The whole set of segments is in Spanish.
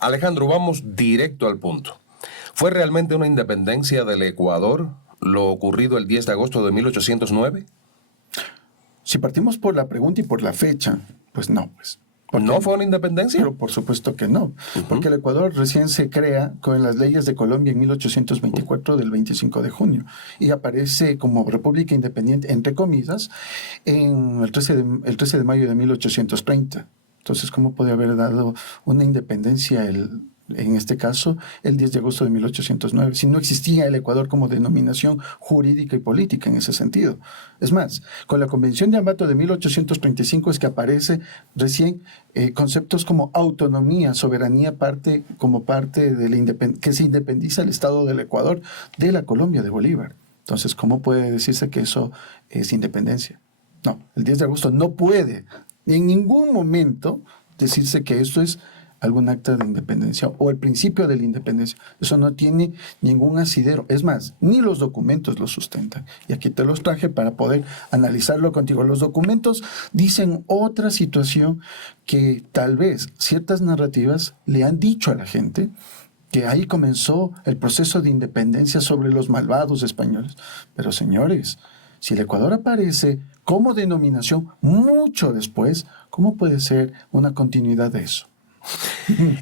Alejandro, vamos directo al punto. ¿Fue realmente una independencia del Ecuador lo ocurrido el 10 de agosto de 1809? Si partimos por la pregunta y por la fecha, pues no, pues. ¿No fue una independencia? Pero por supuesto que no, porque el Ecuador recién se crea con las leyes de Colombia en 1824 del 25 de junio y aparece como república independiente, entre comillas, en el 13 de mayo de 1830. Entonces, ¿cómo puede haber dado una independencia en este caso, el 10 de agosto de 1809, si no existía el Ecuador como denominación jurídica y política en ese sentido? Es más, con la Convención de Ambato de 1835 es que aparece recién conceptos como autonomía, soberanía, como parte de que se independiza el Estado del Ecuador de la Colombia de Bolívar. Entonces, ¿cómo puede decirse que eso es independencia? No, el 10 de agosto no puede en ningún momento decirse que esto es algún acta de independencia o el principio de la independencia. Eso no tiene ningún asidero. Es más, ni los documentos lo sustentan. Y aquí te los traje para poder analizarlo contigo. Los documentos dicen otra situación que tal vez ciertas narrativas le han dicho a la gente que ahí comenzó el proceso de independencia sobre los malvados españoles. Pero señores, si el Ecuador aparece como denominación mucho después, ¿cómo puede ser una continuidad de eso?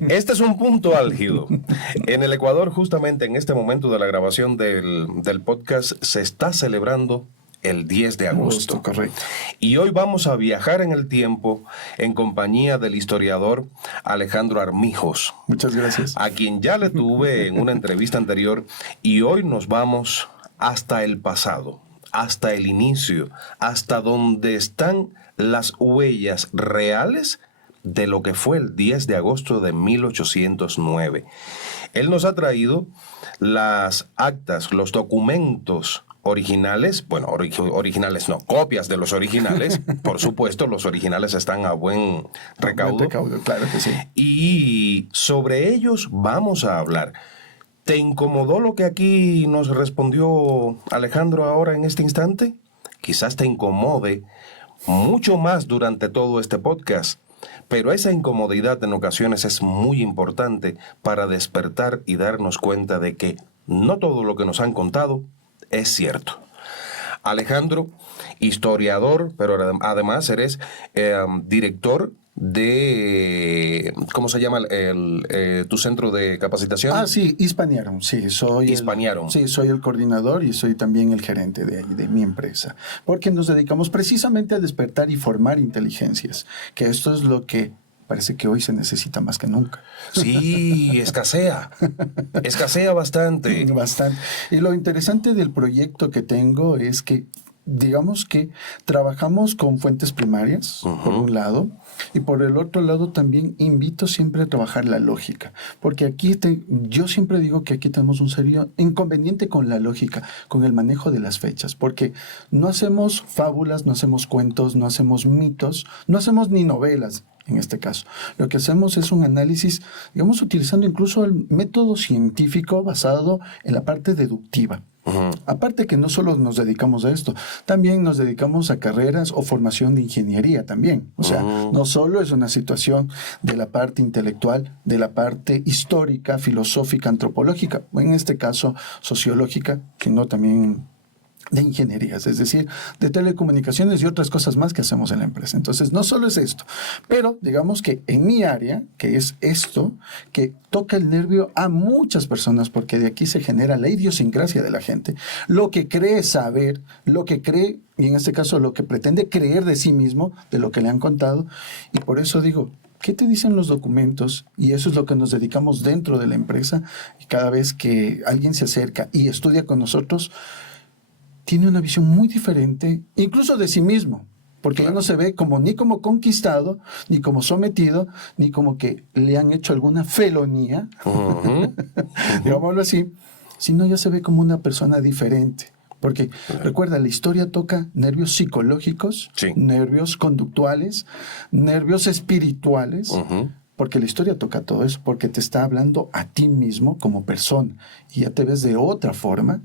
Este es un punto álgido. En el Ecuador, justamente en este momento de la grabación del podcast, se está celebrando el 10 de agosto. Correcto. Y hoy vamos a viajar en el tiempo en compañía del historiador Alejandro Armijos. Muchas gracias. A quien ya le tuve en una entrevista anterior, y hoy nos vamos hasta el pasado, hasta el inicio, hasta donde están las huellas reales de lo que fue el 10 de agosto de 1809. Él nos ha traído las actas, los documentos originales, bueno, originales no, copias de los originales, por supuesto, los originales están a buen recaudo. Claro que sí. Y sobre ellos vamos a hablar. ¿Te incomodó lo que aquí nos respondió Alejandro ahora en este instante? Quizás te incomode mucho más durante todo este podcast. Pero esa incomodidad en ocasiones es muy importante para despertar y darnos cuenta de que no todo lo que nos han contado es cierto. Alejandro, historiador, pero además eres director de, ¿cómo se llama tu centro de capacitación? Sí, Hispaniarum, sí, soy el coordinador y soy también el gerente de mi empresa, porque nos dedicamos precisamente a despertar y formar inteligencias, que esto es lo que parece que hoy se necesita más que nunca. Sí, escasea bastante. Bastante. Y lo interesante del proyecto que tengo es que, digamos que trabajamos con fuentes primarias, por un lado, y por el otro lado también invito siempre a trabajar la lógica, porque aquí yo siempre digo que aquí tenemos un serio inconveniente con la lógica, con el manejo de las fechas, porque no hacemos fábulas, no hacemos cuentos, no hacemos mitos, no hacemos ni novelas. En este caso, lo que hacemos es un análisis, digamos, utilizando incluso el método científico basado en la parte deductiva. Aparte que no solo nos dedicamos a esto, también nos dedicamos a carreras o formación de ingeniería también. O sea, no solo es una situación de la parte intelectual, de la parte histórica, filosófica, antropológica, o en este caso sociológica, que no también de ingenierías, es decir, de telecomunicaciones y otras cosas más que hacemos en la empresa. Entonces, no solo es esto, pero digamos que en mi área, que es esto, que toca el nervio a muchas personas, porque de aquí se genera la idiosincrasia de la gente, lo que cree saber, lo que cree, y en este caso lo que pretende creer de sí mismo, de lo que le han contado, y por eso digo, ¿qué te dicen los documentos? Y eso es lo que nos dedicamos dentro de la empresa, y cada vez que alguien se acerca y estudia con nosotros, tiene una visión muy diferente, incluso de sí mismo, porque ya no se ve ni como conquistado, ni como sometido, ni como que le han hecho alguna felonía, digámoslo así, sino ya se ve como una persona diferente. Porque recuerda, la historia toca nervios psicológicos, nervios conductuales, nervios espirituales, porque la historia toca todo eso, porque te está hablando a ti mismo como persona, y ya te ves de otra forma,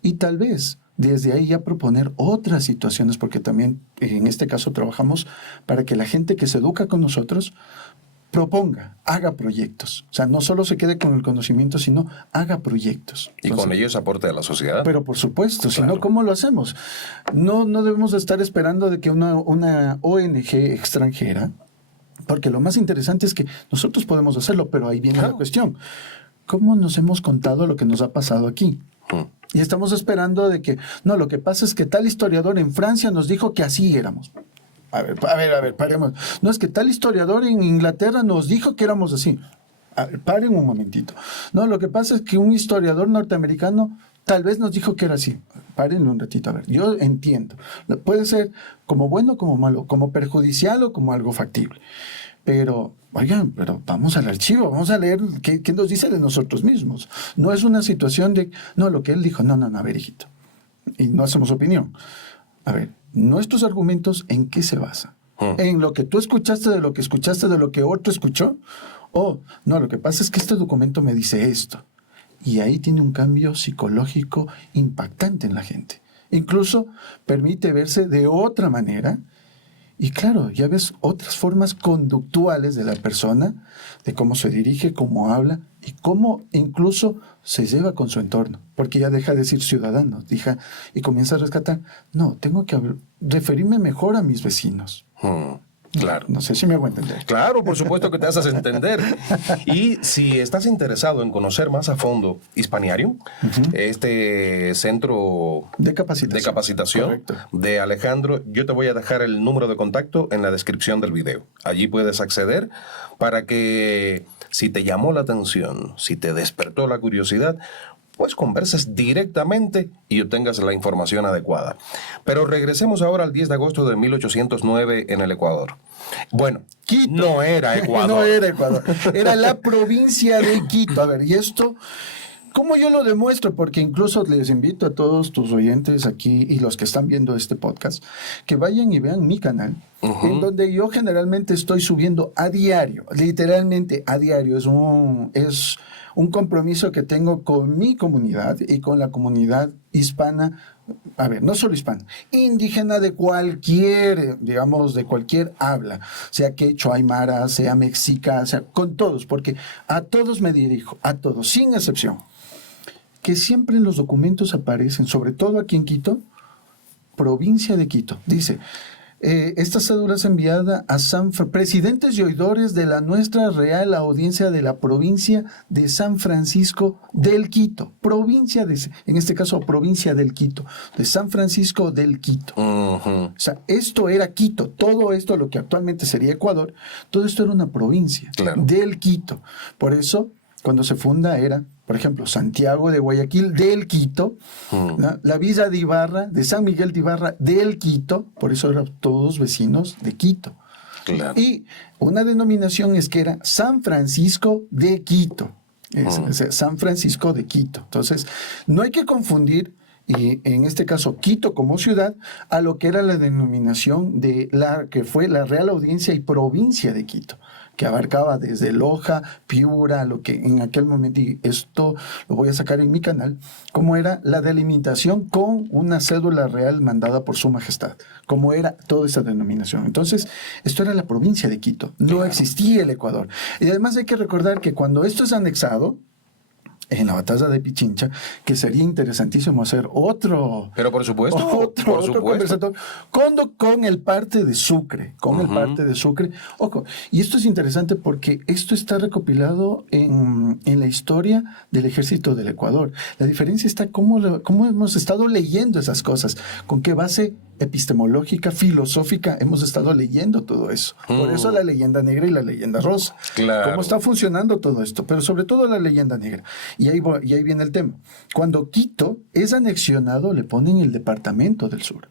y tal vez desde ahí ya proponer otras situaciones, porque también en este caso trabajamos para que la gente que se educa con nosotros proponga, haga proyectos. O sea, no solo se quede con el conocimiento, sino haga proyectos. Y con ellos aporte a la sociedad. Pero por supuesto, si Claro. no, ¿cómo lo hacemos? No debemos de estar esperando de que una ONG extranjera, porque lo más interesante es que nosotros podemos hacerlo, pero ahí viene la cuestión. ¿Cómo nos hemos contado lo que nos ha pasado aquí? Y estamos esperando de que, no, lo que pasa es que tal historiador en Francia nos dijo que así éramos. A ver, paremos. No, es que tal historiador en Inglaterra nos dijo que éramos así. A ver, paren un momentito. No, lo que pasa es que un historiador norteamericano tal vez nos dijo que era así. Paren un ratito, a ver. Yo entiendo. Puede ser como bueno, como malo, como perjudicial o como algo factible. Pero, oigan, pero vamos al archivo, vamos a leer qué nos dice de nosotros mismos. No es una situación de, no, lo que él dijo, no, a ver, hijito. Y no hacemos opinión. A ver, nuestros argumentos, ¿en qué se basan? ¿En lo que tú escuchaste, de lo que otro escuchó? O, no, lo que pasa es que este documento me dice esto. Y ahí tiene un cambio psicológico impactante en la gente. Incluso permite verse de otra manera. Y claro, ya ves otras formas conductuales de la persona, de cómo se dirige, cómo habla y cómo incluso se lleva con su entorno. Porque ya deja de decir ciudadano, y comienza a rescatar, no, tengo que referirme mejor a mis vecinos. Claro. No sé si me hago entender. Claro, por supuesto que te haces entender. Y si estás interesado en conocer más a fondo Hispaniarium, este centro de capacitación correcto, de Alejandro, yo te voy a dejar el número de contacto en la descripción del video. Allí puedes acceder para que, si te llamó la atención, si te despertó la curiosidad, pues converses directamente y obtengas la información adecuada. Pero regresemos ahora al 10 de agosto de 1809 en el Ecuador. Bueno, Quito. No era Ecuador. No era Ecuador. Era la provincia de Quito. A ver, y esto, ¿cómo yo lo demuestro? Porque incluso les invito a todos tus oyentes aquí y los que están viendo este podcast, que vayan y vean mi canal, en donde yo generalmente estoy subiendo a diario, literalmente a diario. Es un compromiso que tengo con mi comunidad y con la comunidad hispana, a ver, no solo hispana, indígena de cualquier, digamos, de cualquier habla, sea quechua, aymara, sea mexica, sea con todos, porque a todos me dirijo, a todos, sin excepción. Que siempre en los documentos aparecen, sobre todo aquí en Quito, provincia de Quito. Dice, esta cédula es enviada a presidentes y oidores de la nuestra Real Audiencia de la provincia de San Francisco del Quito. En este caso, provincia del Quito, de San Francisco del Quito. O sea, esto era Quito. Todo esto, lo que actualmente sería Ecuador, todo esto era una provincia del Quito. Por eso, cuando se funda era, por ejemplo, Santiago de Guayaquil del Quito, la Villa de Ibarra, de San Miguel de Ibarra del Quito, por eso eran todos vecinos de Quito. Claro. Y una denominación es que era San Francisco de Quito. San Francisco de Quito. Entonces, no hay que confundir, y en este caso Quito como ciudad, a lo que era la denominación de que fue la Real Audiencia y Provincia de Quito, que abarcaba desde Loja, Piura, lo que en aquel momento, y esto lo voy a sacar en mi canal, cómo era la delimitación con una cédula real mandada por Su Majestad, cómo era toda esa denominación. Entonces, esto era la provincia de Quito, no existía el Ecuador. Y además hay que recordar que cuando esto es anexado, en la batalla de Pichincha, que sería interesantísimo hacer otro... Pero por supuesto, otro conversatorio con el parte de Sucre, el parte de Sucre. Ojo, y esto es interesante porque esto está recopilado en la historia del ejército del Ecuador. La diferencia está cómo hemos estado leyendo esas cosas, con qué base epistemológica, filosófica hemos estado leyendo todo eso. Por eso la leyenda negra y la leyenda rosa. Claro. Cómo está funcionando todo esto, pero sobre todo la leyenda negra. Y ahí viene el tema. Cuando Quito es anexionado, le ponen el departamento del sur.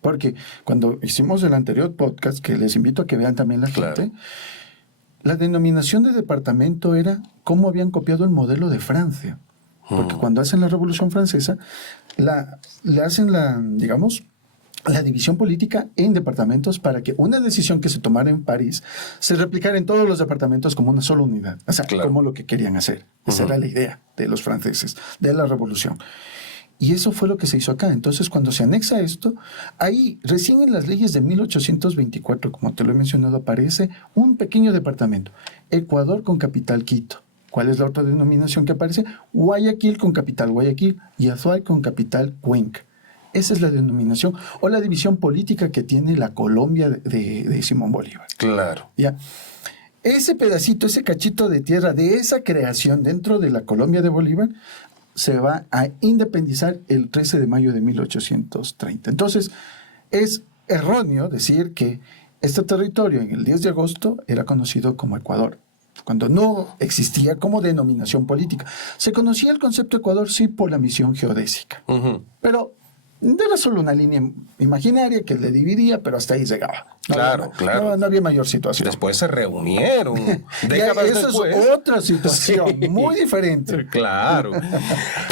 Porque cuando hicimos el anterior podcast, que les invito a que vean también la gente, la denominación de departamento era cómo habían copiado el modelo de Francia. Porque cuando hacen la Revolución Francesa, le hacen la división política en departamentos para que una decisión que se tomara en París se replicara en todos los departamentos como una sola unidad. O sea, como lo que querían hacer. Esa era la idea de los franceses, de la Revolución. Y eso fue lo que se hizo acá. Entonces, cuando se anexa esto, ahí, recién en las leyes de 1824, como te lo he mencionado, aparece un pequeño departamento. Ecuador con capital Quito. ¿Cuál es la otra denominación que aparece? Guayaquil con capital Guayaquil y Azuay con capital Cuenca. Esa es la denominación o la división política que tiene la Colombia de Simón Bolívar. Claro. ¿Ya? Ese pedacito, ese cachito de tierra de esa creación dentro de la Colombia de Bolívar se va a independizar el 13 de mayo de 1830. Entonces, es erróneo decir que este territorio en el 10 de agosto era conocido como Ecuador, cuando no existía como denominación política. Se conocía el concepto Ecuador, sí, por la misión geodésica, pero era solo una línea imaginaria que le dividía, pero hasta ahí llegaba. Claro. No había mayor situación. Después se reunieron. Eso después. es otra situación, Sí. muy diferente. Claro.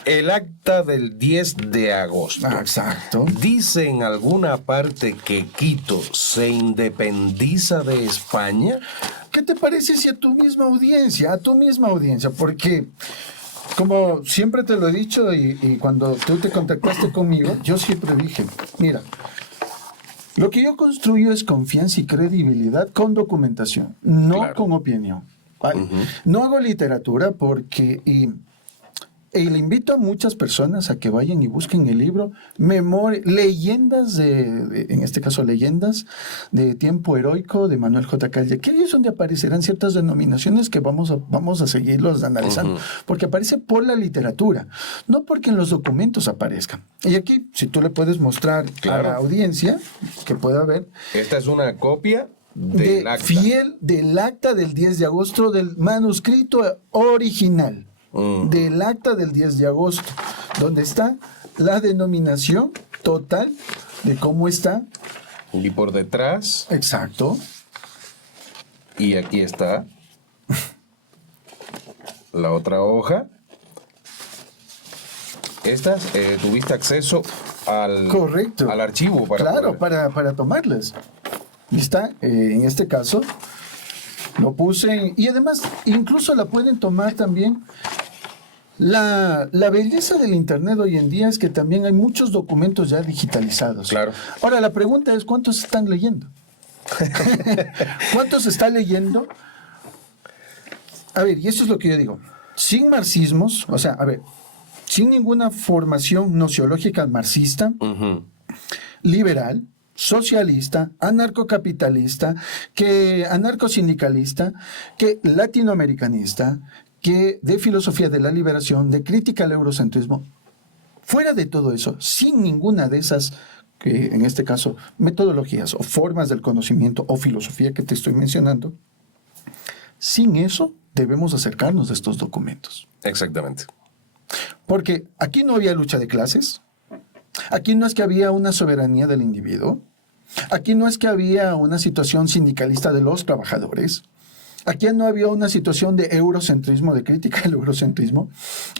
El acta del 10 de agosto. Exacto. ¿Dice en alguna parte que Quito se independiza de España? ¿Qué te parece si a tu misma audiencia, porque como siempre te lo he dicho y cuando tú te contactaste conmigo, yo siempre dije, mira, lo que yo construyo es confianza y credibilidad con documentación, no Claro. con opinión. ¿Vale? No hago literatura porque... Y le invito a muchas personas a que vayan y busquen el libro Leyendas en este caso, Leyendas de Tiempo Heroico de Manuel J. Calle, que ahí es donde aparecerán ciertas denominaciones que vamos a seguirlos analizando, porque aparece por la literatura, no porque en los documentos aparezcan. Y aquí, si tú le puedes mostrar a la audiencia, que pueda ver. Esta es una copia del acta. Fiel del acta del 10 de agosto del manuscrito original. Del acta del 10 de agosto, donde está la denominación total de cómo está. Y por detrás, Exacto. y aquí está la otra hoja. Estas, tuviste acceso Correcto. al archivo Claro, para tomarlas. Y está, en este caso, lo puse, y además incluso la pueden tomar también. La belleza del Internet hoy en día es que también hay muchos documentos ya digitalizados. Claro. Ahora, la pregunta es, ¿cuántos están leyendo? ¿Cuántos está leyendo? A ver, y eso es lo que yo digo. Sin marxismos, o sea, a ver, sin ninguna formación nociológica marxista, liberal, socialista, anarcocapitalista, que anarcosindicalista, que latinoamericanista, que de filosofía de la liberación, de crítica al eurocentrismo, fuera de todo eso, sin ninguna de esas, que en este caso, metodologías o formas del conocimiento o filosofía que te estoy mencionando, sin eso debemos acercarnos a estos documentos. Exactamente. Porque aquí no había lucha de clases, aquí no es que había una soberanía del individuo, aquí no es que había una situación sindicalista de los trabajadores, aquí no había una situación de eurocentrismo, de crítica al eurocentrismo,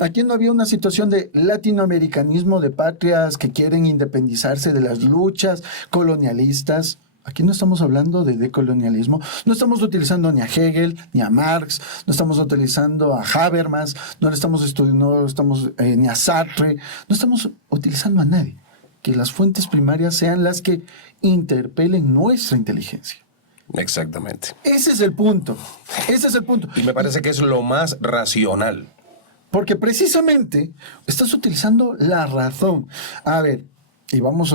aquí no había una situación de latinoamericanismo, de patrias que quieren independizarse de las luchas colonialistas. Aquí no estamos hablando de decolonialismo, no estamos utilizando ni a Hegel, ni a Marx, no estamos utilizando a Habermas, no estamos ni a Sartre, no estamos utilizando a nadie. Que las fuentes primarias sean las que interpelen nuestra inteligencia. Exactamente. Ese es el punto. Ese es el punto. Y me parece que es lo más racional. Porque precisamente estás utilizando la razón. A ver, y vamos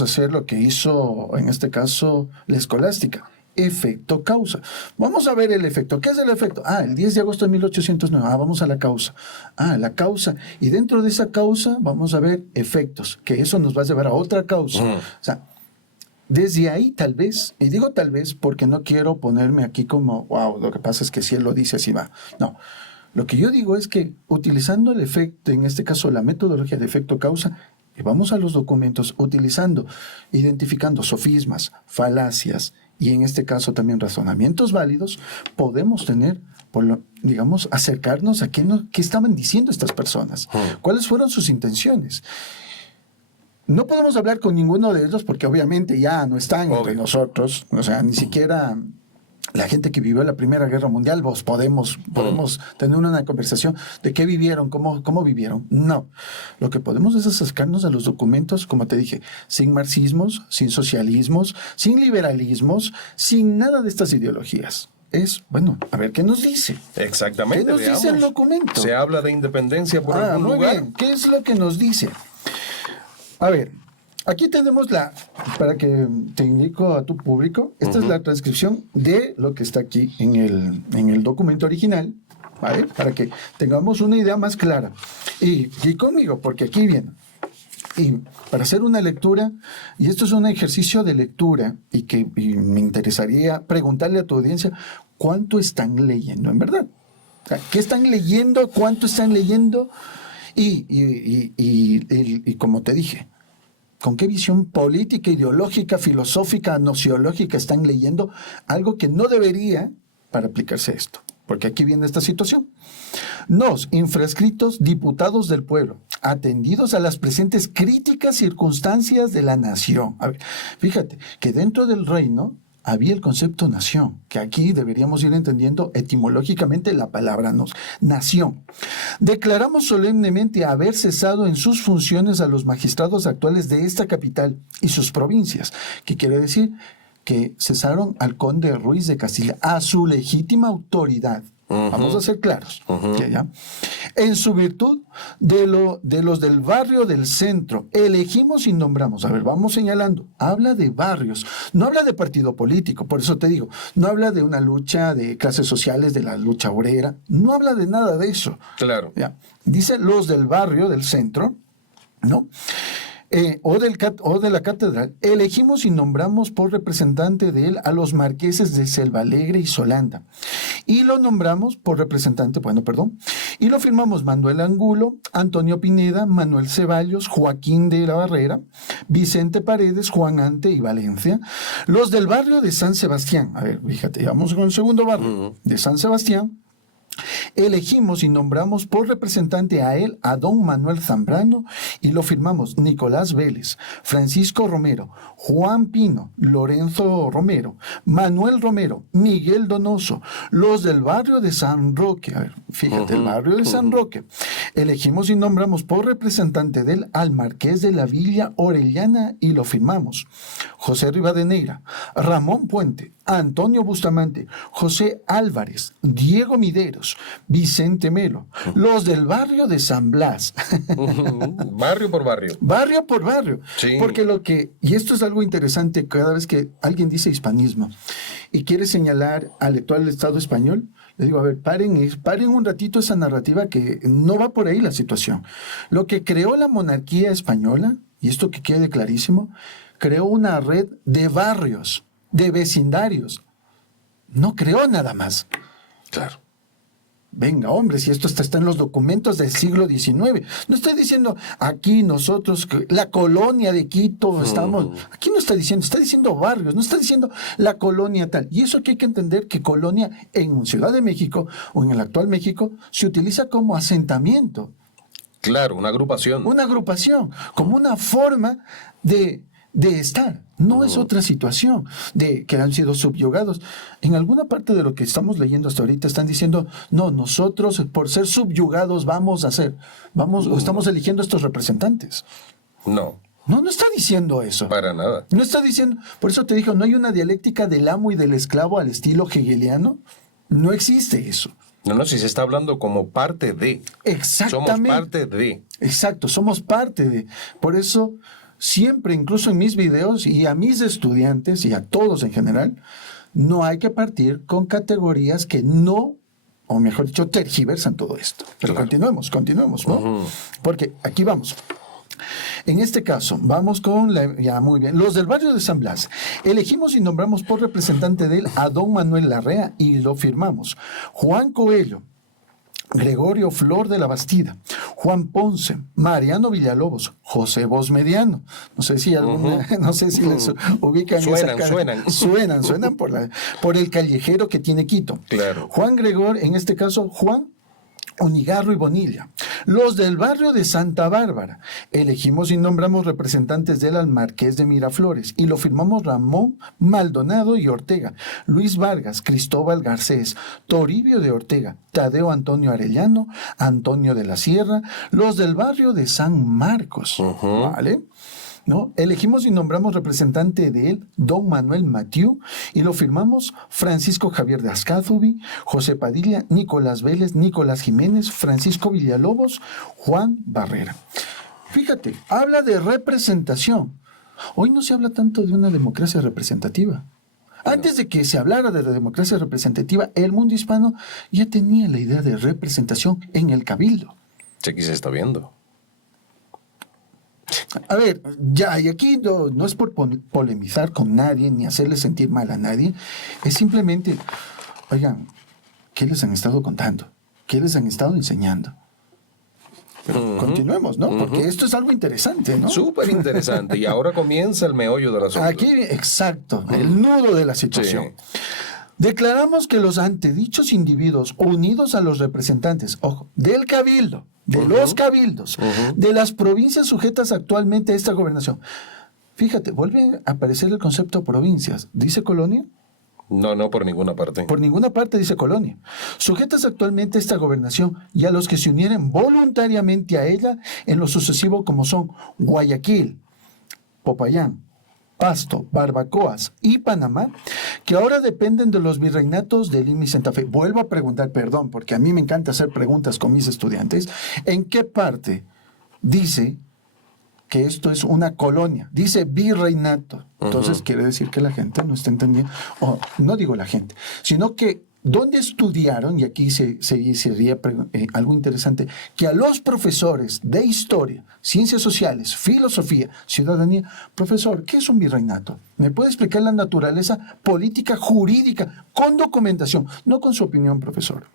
a hacer lo que hizo en este caso la escolástica. Efecto causa. Vamos a ver el efecto. ¿Qué es el efecto? El 10 de agosto de 1809. Vamos a la causa. La causa. Y dentro de esa causa vamos a ver efectos, que eso nos va a llevar a otra causa. O sea, desde ahí tal vez, y digo tal vez porque no quiero ponerme aquí como, wow, lo que pasa es que si él lo dice así va. No, lo que yo digo es que utilizando el efecto, en este caso la metodología de efecto causa, y vamos a los documentos identificando sofismas, falacias y en este caso también razonamientos válidos, podemos tener, digamos, acercarnos a qué estaban diciendo estas personas, cuáles fueron sus intenciones. No podemos hablar con ninguno de ellos porque obviamente ya no están entre nosotros, o sea, ni siquiera la gente que vivió la Primera Guerra Mundial, vos podemos tener una conversación de qué vivieron, cómo vivieron. No, lo que podemos es acercarnos a los documentos, como te dije, sin marxismos, sin socialismos, sin liberalismos, sin nada de estas ideologías. Es, bueno, a ver qué nos dice. Exactamente. ¿Qué nos dice el documento? Se habla de independencia por algún muy lugar. bien. ¿Qué es lo que nos dice? A ver, aquí tenemos para que te indico a tu público, esta es la transcripción de lo que está aquí en el documento original, ¿vale? Para que tengamos una idea más clara. Y conmigo, porque aquí viene. Y para hacer una lectura, y esto es un ejercicio de lectura, y me interesaría preguntarle a tu audiencia, ¿cuánto están leyendo en verdad? O sea, ¿qué están leyendo? ¿Cuánto están leyendo? Y como te dije, ¿con qué visión política, ideológica, filosófica, nociológica están leyendo algo que no debería para aplicarse a esto? Porque aquí viene esta situación. Nos, infrascritos diputados del pueblo, atendidos a las presentes críticas circunstancias de la nación. A ver, fíjate que dentro del reino había el concepto nación, que aquí deberíamos ir entendiendo etimológicamente la palabra nación. Declaramos solemnemente haber cesado en sus funciones a los magistrados actuales de esta capital y sus provincias, que quiere decir que cesaron al conde Ruiz de Castilla, a su legítima autoridad. Vamos a ser claros. ¿Ya? En su virtud de los del barrio del centro, elegimos y nombramos. A ver, vamos señalando. Habla de barrios, no habla de partido político. Por eso te digo, no habla de una lucha de clases sociales, de la lucha obrera. No habla de nada de eso. Claro. ¿Ya? Dice los del barrio del centro, ¿no? O de la catedral, elegimos y nombramos por representante de él a los marqueses de Selvalegre y Solanda. Y lo nombramos por representante, y lo firmamos Manuel Angulo, Antonio Pineda, Manuel Ceballos, Joaquín de la Barrera, Vicente Paredes, Juan Ante y Valencia. Los del barrio de San Sebastián, a ver, fíjate, vamos con el segundo barrio, de San Sebastián. Elegimos y nombramos por representante a él a don Manuel Zambrano y lo firmamos Nicolás Vélez, Francisco Romero, Juan Pino, Lorenzo Romero, Manuel Romero, Miguel Donoso, los del barrio de San Roque. A ver, fíjate, el barrio de San Roque. Elegimos y nombramos por representante de él al marqués de la Villa Orellana y lo firmamos José Rivadeneira, Ramón Puente, Antonio Bustamante, José Álvarez, Diego Mideros, Vicente Melo, los del barrio de San Blas. Barrio por barrio. Barrio por barrio. Sí. Porque y esto es algo interesante, cada vez que alguien dice hispanismo y quiere señalar al actual Estado español, le digo, a ver, paren un ratito esa narrativa que no va por ahí la situación. Lo que creó la monarquía española, y esto que quede clarísimo, creó una red de barrios, de vecindarios. No creó nada más. Claro. Venga, hombre, si esto está en los documentos del siglo XIX. No estoy diciendo aquí nosotros, la colonia de Quito, estamos... Aquí no está diciendo barrios, no está diciendo la colonia tal. Y eso que hay que entender que colonia en Ciudad de México o en el actual México se utiliza como asentamiento. Claro, una agrupación. Una agrupación, como una forma de estar. No es otra situación de que han sido subyugados. En alguna parte de lo que estamos leyendo hasta ahorita están diciendo, no, nosotros por ser subyugados o estamos eligiendo estos representantes. No. No está diciendo eso. Para nada. No está diciendo, por eso te digo, no hay una dialéctica del amo y del esclavo al estilo hegeliano. No existe eso. No, si se está hablando como parte de. Exactamente. Somos parte de. Exacto, somos parte de. Por eso siempre, incluso en mis videos y a mis estudiantes y a todos en general, no hay que partir con categorías que no, o mejor dicho, tergiversan todo esto. Pero claro. continuemos, ¿no? Porque aquí vamos. En este caso, vamos con ya muy bien, los del barrio de San Blas. Elegimos y nombramos por representante de él a don Manuel Larrea y lo firmamos Juan Coelho, Gregorio Flor de la Bastida, Juan Ponce, Mariano Villalobos, José Bos Mediano. No sé si les ubican suenan, esa cara. Suenan por el callejero que tiene Quito. Claro. Juan Gregor, en este caso, Juan Unigarro y Bonilla. Los del barrio de Santa Bárbara. Elegimos y nombramos representantes del al Marqués de Miraflores y lo firmamos Ramón Maldonado y Ortega, Luis Vargas, Cristóbal Garcés, Toribio de Ortega, Tadeo Antonio Arellano, Antonio de la Sierra, los del barrio de San Marcos. ¿Vale? ¿No? Elegimos y nombramos representante de él, don Manuel Mathieu, y lo firmamos Francisco Javier de Ascázubi, José Padilla, Nicolás Vélez, Nicolás Jiménez, Francisco Villalobos, Juan Barrera. Fíjate, habla de representación. Hoy no se habla tanto de una democracia representativa. Antes de que se hablara de la democracia representativa, el mundo hispano ya tenía la idea de representación en el cabildo. Sí, aquí se está viendo. A ver, ya, y aquí no es por polemizar con nadie, ni hacerle sentir mal a nadie, es simplemente, oigan, ¿qué les han estado contando? ¿Qué les han estado enseñando? Pero continuemos, ¿no? Porque esto es algo interesante, ¿no? Súper interesante, y ahora comienza el meollo del asunto. Aquí, exacto, el nudo de la situación. Sí. Declaramos que los antedichos individuos unidos a los representantes, ojo, del cabildo, de los cabildos, de las provincias sujetas actualmente a esta gobernación. Fíjate, vuelve a aparecer el concepto provincias. ¿Dice colonia? No, por ninguna parte. Por ninguna parte dice colonia. Sujetas actualmente a esta gobernación y a los que se unieren voluntariamente a ella en lo sucesivo como son Guayaquil, Popayán, Pasto, Barbacoas y Panamá, que ahora dependen de los virreinatos de Lima y Santa Fe. Vuelvo a preguntar, perdón, porque a mí me encanta hacer preguntas con mis estudiantes. ¿En qué parte dice que esto es una colonia? Dice virreinato. Entonces quiere decir que la gente no está entendiendo, o no digo la gente, sino que ¿dónde estudiaron? Y aquí sería algo interesante, que a los profesores de historia, ciencias sociales, filosofía, ciudadanía, profesor, ¿qué es un virreinato? ¿Me puede explicar la naturaleza política, jurídica, con documentación, no con su opinión, profesor?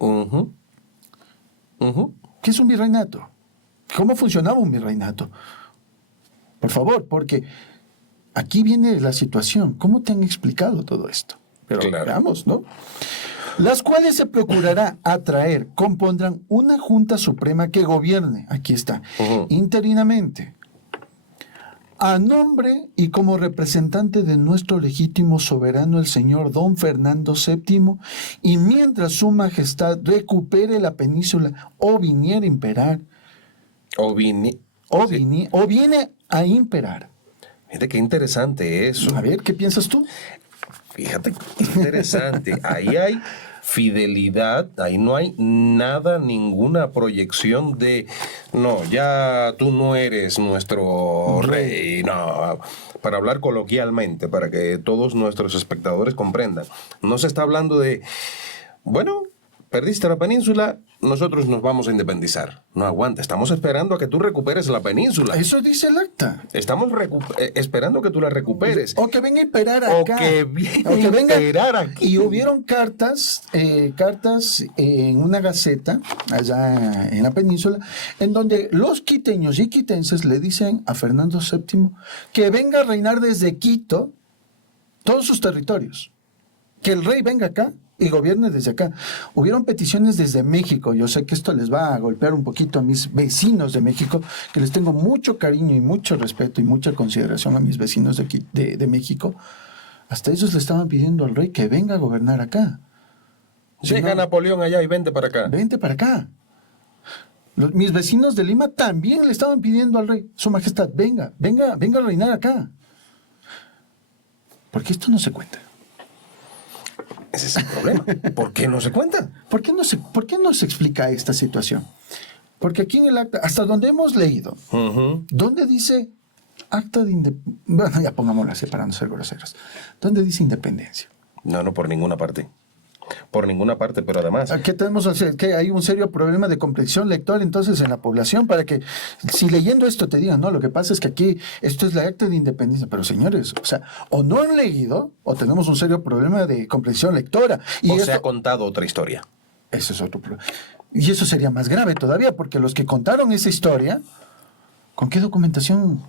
¿Qué es un virreinato? ¿Cómo funcionaba un virreinato? Por favor, porque aquí viene la situación. ¿Cómo te han explicado todo esto? Pero claro. Veamos, ¿no? Las cuales se procurará atraer, compondrán una Junta Suprema que gobierne, aquí está, interinamente, a nombre y como representante de nuestro legítimo soberano, el señor don Fernando VII, y mientras su majestad recupere la península o viniera a imperar, o viene a imperar. Fíjate qué interesante eso. A ver, ¿qué piensas tú? Fíjate qué interesante. Ahí hay fidelidad, ahí no hay nada, ninguna proyección de, no, ya tú no eres nuestro rey, no, para hablar coloquialmente, para que todos nuestros espectadores comprendan. No se está hablando de, bueno, perdiste la península, nosotros nos vamos a independizar. No aguanta, estamos esperando a que tú recuperes la península. Eso dice el acta. Estamos esperando que tú la recuperes. O que venga a imperar acá. O que venga a imperar aquí. Y hubieron cartas en una gaceta, allá en la península, en donde los quiteños y quitenses le dicen a Fernando VII que venga a reinar desde Quito todos sus territorios. Que el rey venga acá y gobierne desde acá. Hubieron peticiones desde México. Yo sé que esto les va a golpear un poquito a mis vecinos de México, que les tengo mucho cariño y mucho respeto y mucha consideración a mis vecinos de México. Hasta ellos le estaban pidiendo al rey que venga a gobernar acá. Llega Napoleón allá y vente para acá. Vente para acá. Mis vecinos de Lima también le estaban pidiendo al rey, su majestad, venga a reinar acá. Porque esto no se cuenta. Ese es el problema. ¿Por qué no se cuenta? ¿Por qué no se explica esta situación? Porque aquí en el acta, hasta donde hemos leído, ¿dónde dice acta de independencia? Bueno, ya pongámoslo así para no ser groseros. ¿Dónde dice independencia? No, por ninguna parte. Por ninguna parte, pero además... ¿Qué tenemos que hacer? ¿Que hay un serio problema de comprensión lectora entonces en la población para que, si leyendo esto te digan, no, lo que pasa es que aquí esto es la acta de independencia? Pero señores, o sea, o no han leído o tenemos un serio problema de comprensión lectora. Y o se ha contado otra historia. Ese es otro problema. Y eso sería más grave todavía, porque los que contaron esa historia, ¿con qué documentación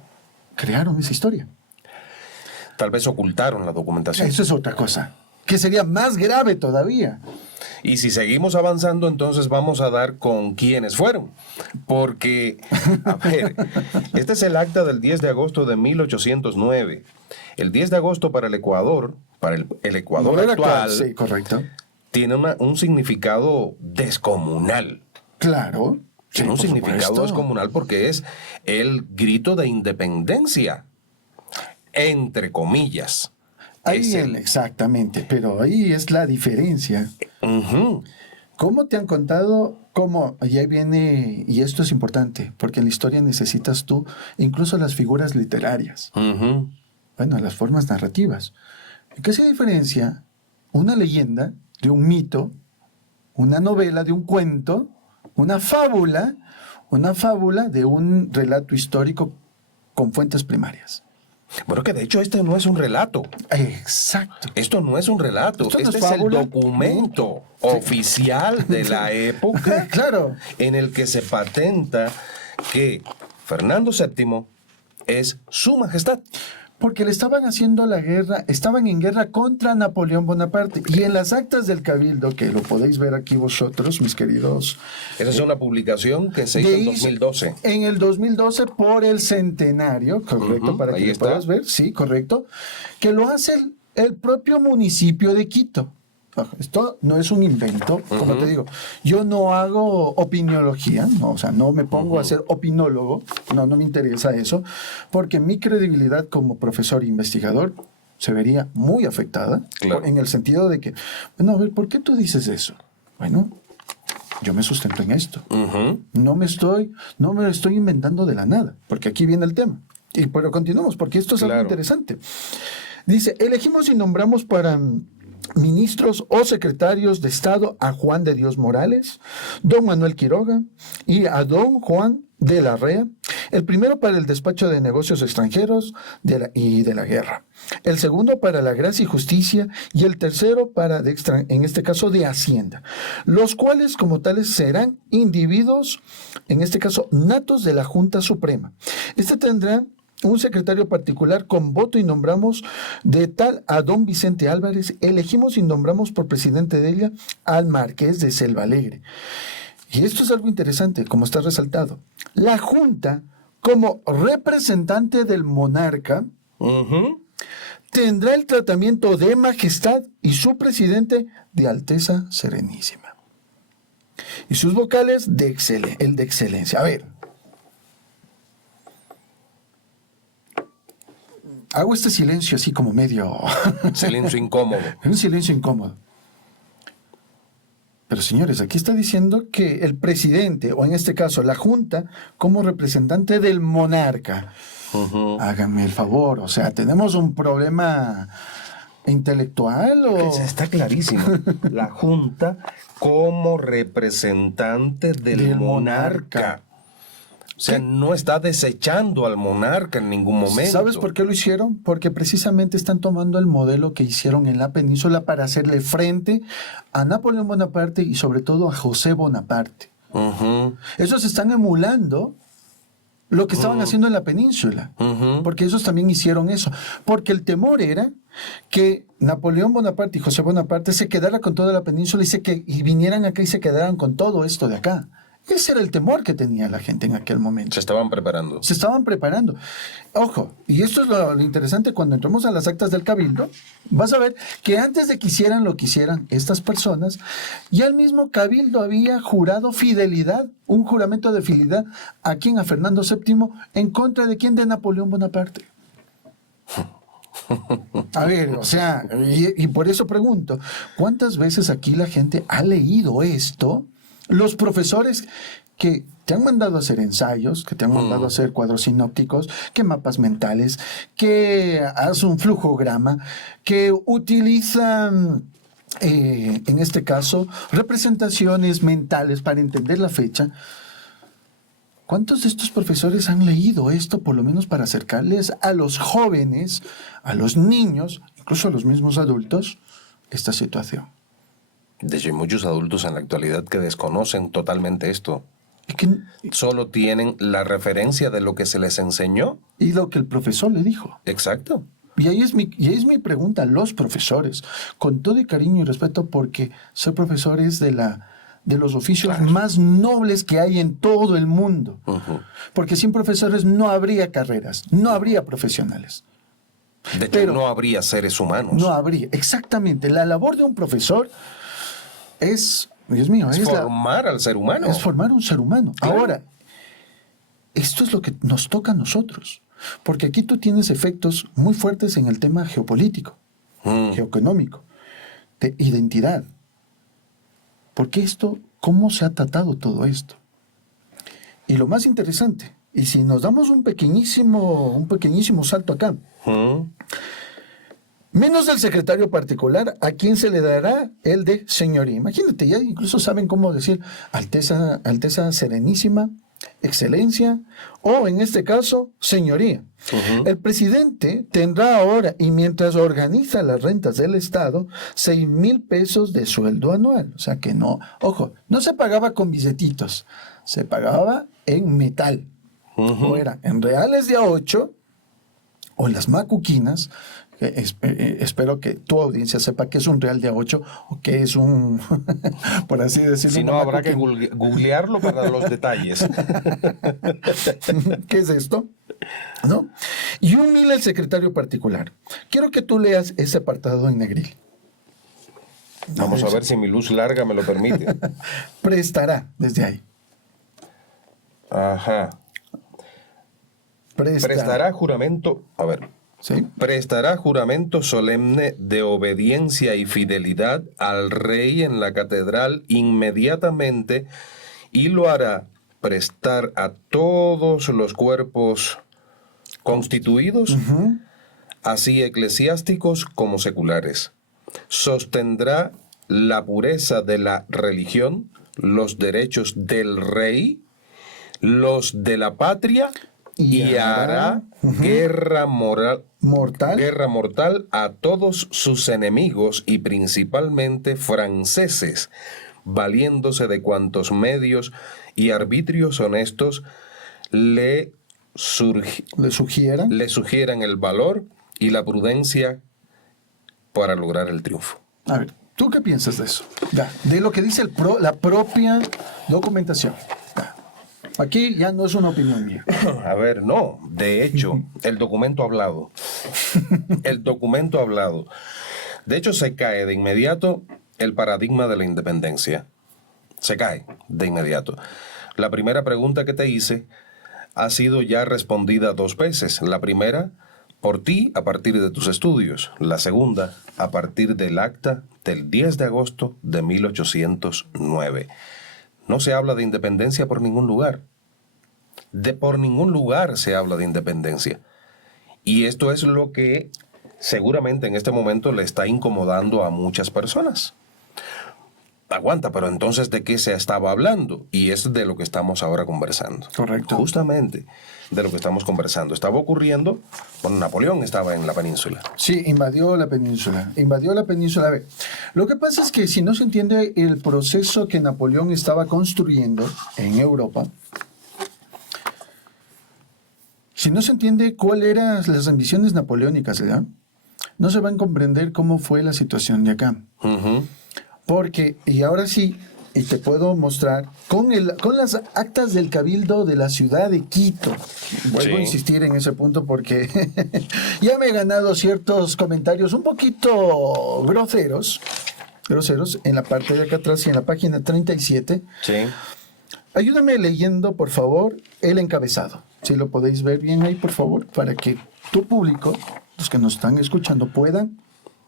crearon esa historia? Tal vez ocultaron la documentación. Eso es otra cosa. que sería más grave todavía. Y si seguimos avanzando, entonces vamos a dar con quiénes fueron. Porque, a ver, este es el acta del 10 de agosto de 1809. El 10 de agosto para el Ecuador, para el Ecuador Modelo actual, sí, correcto. tiene un significado descomunal. Claro. Sí, Tiene un por significado supuesto. descomunal porque es el grito de independencia, entre comillas. Es Exactamente, pero ahí es la diferencia. Ujú. ¿Cómo te han contado? ¿Cómo? Y ahí viene, y esto es importante, porque en la historia necesitas tú incluso las figuras literarias, Ujú. bueno, las formas narrativas. ¿En qué se diferencia una leyenda de un mito, una novela de un cuento, una fábula de un relato histórico con fuentes primarias? Bueno, que de hecho este no es un relato. Exacto. Esto no es un relato. Esto no Este es es el fábula. documento oficial de la época Claro. en el que se patenta que Fernando VII es su majestad. Porque le estaban haciendo la guerra, estaban en guerra contra Napoleón Bonaparte. Y en las actas del Cabildo, que lo podéis ver aquí vosotros, mis queridos. Esa es una publicación que se hizo en 2012. En el 2012 por el centenario, correcto, Ujú, para que ahí lo está. puedas ver, sí, correcto, que lo hace el propio municipio de Quito. Esto no es un invento, como te digo. Yo no hago opiniología, no, o sea, no me pongo a ser opinólogo, no me interesa eso, porque mi credibilidad como profesor e investigador se vería muy afectada, Claro. en el sentido de que, bueno, a ver, ¿por qué tú dices eso? Bueno, yo me sustento en esto. Ujú. No me estoy inventando de la nada, porque aquí viene el tema. Pero continuamos, porque esto es algo Claro. interesante. Dice, elegimos y nombramos para ministros o secretarios de Estado a Juan de Dios Morales, don Manuel Quiroga y a don Juan de la Rea, el primero para el despacho de negocios extranjeros y de la guerra, el segundo para la gracia y justicia y el tercero para, en este caso, de Hacienda, los cuales como tales serán individuos, en este caso, natos de la Junta Suprema. Este tendrá un secretario particular con voto y nombramos de tal a don Vicente Álvarez, elegimos y nombramos por presidente de ella al marqués de Selva Alegre. Y esto es algo interesante, como está resaltado. La Junta, como representante del monarca, Ujú. tendrá el tratamiento de majestad y su presidente de Alteza Serenísima. Y sus vocales el de excelencia. A ver. Hago este silencio así como medio... Silencio incómodo. un silencio incómodo. Pero señores, aquí está diciendo que el presidente, o en este caso la Junta, como representante del monarca, Ujú. háganme el favor, o sea, ¿tenemos un problema intelectual o...? Está clarísimo. La Junta como representante del monarca. O sea, ¿Qué? no está desechando al monarca en ningún momento. ¿Sabes por qué lo hicieron? Porque precisamente están tomando el modelo que hicieron en la península para hacerle frente a Napoleón Bonaparte y sobre todo a José Bonaparte. Ujú. Ellos están emulando lo que estaban haciendo en la península, Ujú. porque ellos también hicieron eso. Porque el temor era que Napoleón Bonaparte y José Bonaparte se quedaran con toda la península y vinieran acá y se quedaran con todo esto de acá. Ese era el temor que tenía la gente en aquel momento. Se estaban preparando. Se estaban preparando. Ojo, y esto es lo interesante cuando entramos a las actas del Cabildo, vas a ver que antes de que hicieran lo que hicieran estas personas, ya el mismo Cabildo había jurado fidelidad, un juramento de fidelidad, ¿a quién? A Fernando VII, en contra de quién, de Napoleón Bonaparte. A ver, o sea, y por eso pregunto, ¿cuántas veces aquí la gente ha leído esto? Los profesores que te han mandado a hacer ensayos, que te han mandado a hacer cuadros sinópticos, que mapas mentales, que haz un flujograma, que utilizan, en este caso, representaciones mentales para entender la fecha. ¿Cuántos de estos profesores han leído esto, por lo menos para acercarles a los jóvenes, a los niños, incluso a los mismos adultos, esta situación? De hecho, hay muchos adultos en la actualidad que desconocen totalmente esto. Solo tienen la referencia de lo que se les enseñó. Y lo que el profesor le dijo. Exacto. Y ahí es mi pregunta a los profesores, con todo el cariño y respeto, porque ser profesor es de los oficios más nobles que hay en todo el mundo. Porque sin profesores no habría carreras, no habría profesionales. De hecho, no habría seres humanos. No habría, exactamente. La labor de un profesor es, Dios mío, es formar al ser humano. Es formar un ser humano. Claro. Ahora, esto es lo que nos toca a nosotros. Porque aquí tú tienes efectos muy fuertes en el tema geopolítico, geoeconómico, de identidad. Porque ¿cómo se ha tratado todo esto? Y lo más interesante, y si nos damos un pequeñísimo salto acá, menos del secretario particular, ¿a quién se le dará el de señoría? Imagínate, ya incluso saben cómo decir Alteza Serenísima, Excelencia, o en este caso, señoría. El presidente tendrá ahora, y mientras organiza las rentas del Estado, 6,000 pesos de sueldo anual. O sea que no se pagaba con billetitos, se pagaba en metal. O era en reales de A8, o las macuquinas. Espero que tu audiencia sepa que es un real de A8 o que es un, por así decirlo. Si no, habrá que googlearlo para los detalles. ¿Qué es esto? ¿No? Y 1,000 el secretario particular. Quiero que tú leas ese apartado en negril. Vamos a ver si mi luz larga me lo permite. Prestará, desde ahí. Ajá. Prestará juramento. A ver. ¿Sí? Prestará juramento solemne de obediencia y fidelidad al rey en la catedral inmediatamente y lo hará prestar a todos los cuerpos constituidos, así eclesiásticos como seculares. Sostendrá la pureza de la religión, los derechos del rey, los de la patria y hará guerra mortal a todos sus enemigos y principalmente franceses, valiéndose de cuantos medios y arbitrios honestos le sugieran el valor y la prudencia para lograr el triunfo. A ver, ¿tú qué piensas de eso? De lo que dice la propia documentación. Aquí ya no es una opinión mía. A ver, no. De hecho, el documento hablado. El documento hablado. De hecho, se cae de inmediato el paradigma de la independencia. Se cae de inmediato. La primera pregunta que te hice ha sido ya respondida 2 veces. La primera, por ti, a partir de tus estudios. La segunda, a partir del acta del 10 de agosto de 1809. No se habla de independencia por ningún lugar. Por ningún lugar se habla de independencia. Y esto es lo que seguramente en este momento le está incomodando a muchas personas. Aguanta, pero entonces ¿de qué se estaba hablando? Y es de lo que estamos ahora conversando. Correcto. Justamente de lo que estamos conversando. Estaba ocurriendo cuando Napoleón estaba en la península. Sí, invadió la península. A ver, lo que pasa es que si no se entiende el proceso que Napoleón estaba construyendo en Europa, si no se entiende cuáles eran las ambiciones napoleónicas, ¿verdad? No se van a comprender cómo fue la situación de acá. Porque, y ahora sí, y te puedo mostrar, con las actas del Cabildo de la ciudad de Quito. Vuelvo a insistir en ese punto porque ya me he ganado ciertos comentarios un poquito groseros en la parte de acá atrás y en la página 37. Sí. Ayúdame leyendo, por favor, el encabezado. Si lo podéis ver bien ahí, por favor, para que tu público, los que nos están escuchando, puedan,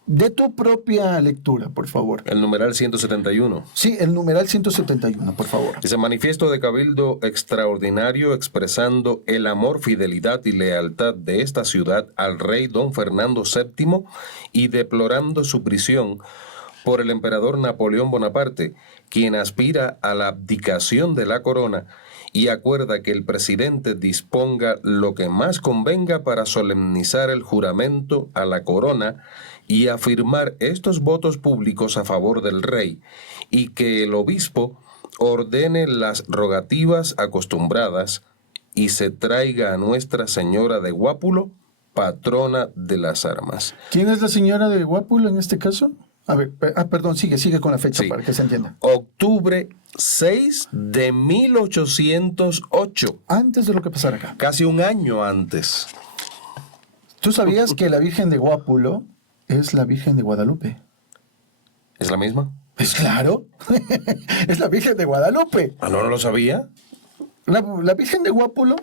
de tu propia lectura, por favor. El numeral 171. Sí, el numeral 171, por favor. Dice: manifiesto de cabildo extraordinario expresando el amor, fidelidad y lealtad de esta ciudad al rey don Fernando VII y deplorando su prisión por el emperador Napoleón Bonaparte, quien aspira a la abdicación de la corona y acuerda que el presidente disponga lo que más convenga para solemnizar el juramento a la corona y afirmar estos votos públicos a favor del rey, y que el obispo ordene las rogativas acostumbradas y se traiga a Nuestra Señora de Guápulo patrona de las armas. ¿Quién es la señora de Guápulo en este caso? A ver, perdón, sigue con la fecha Sí. para que se entienda. Octubre 6 de 1808. Antes de lo que pasara acá. Casi un año antes. ¿Tú sabías que la Virgen de Guápulo es la Virgen de Guadalupe? ¿Es la misma? Pues claro, es la Virgen de Guadalupe. Ah, ¿no lo sabía? La Virgen de Guápulo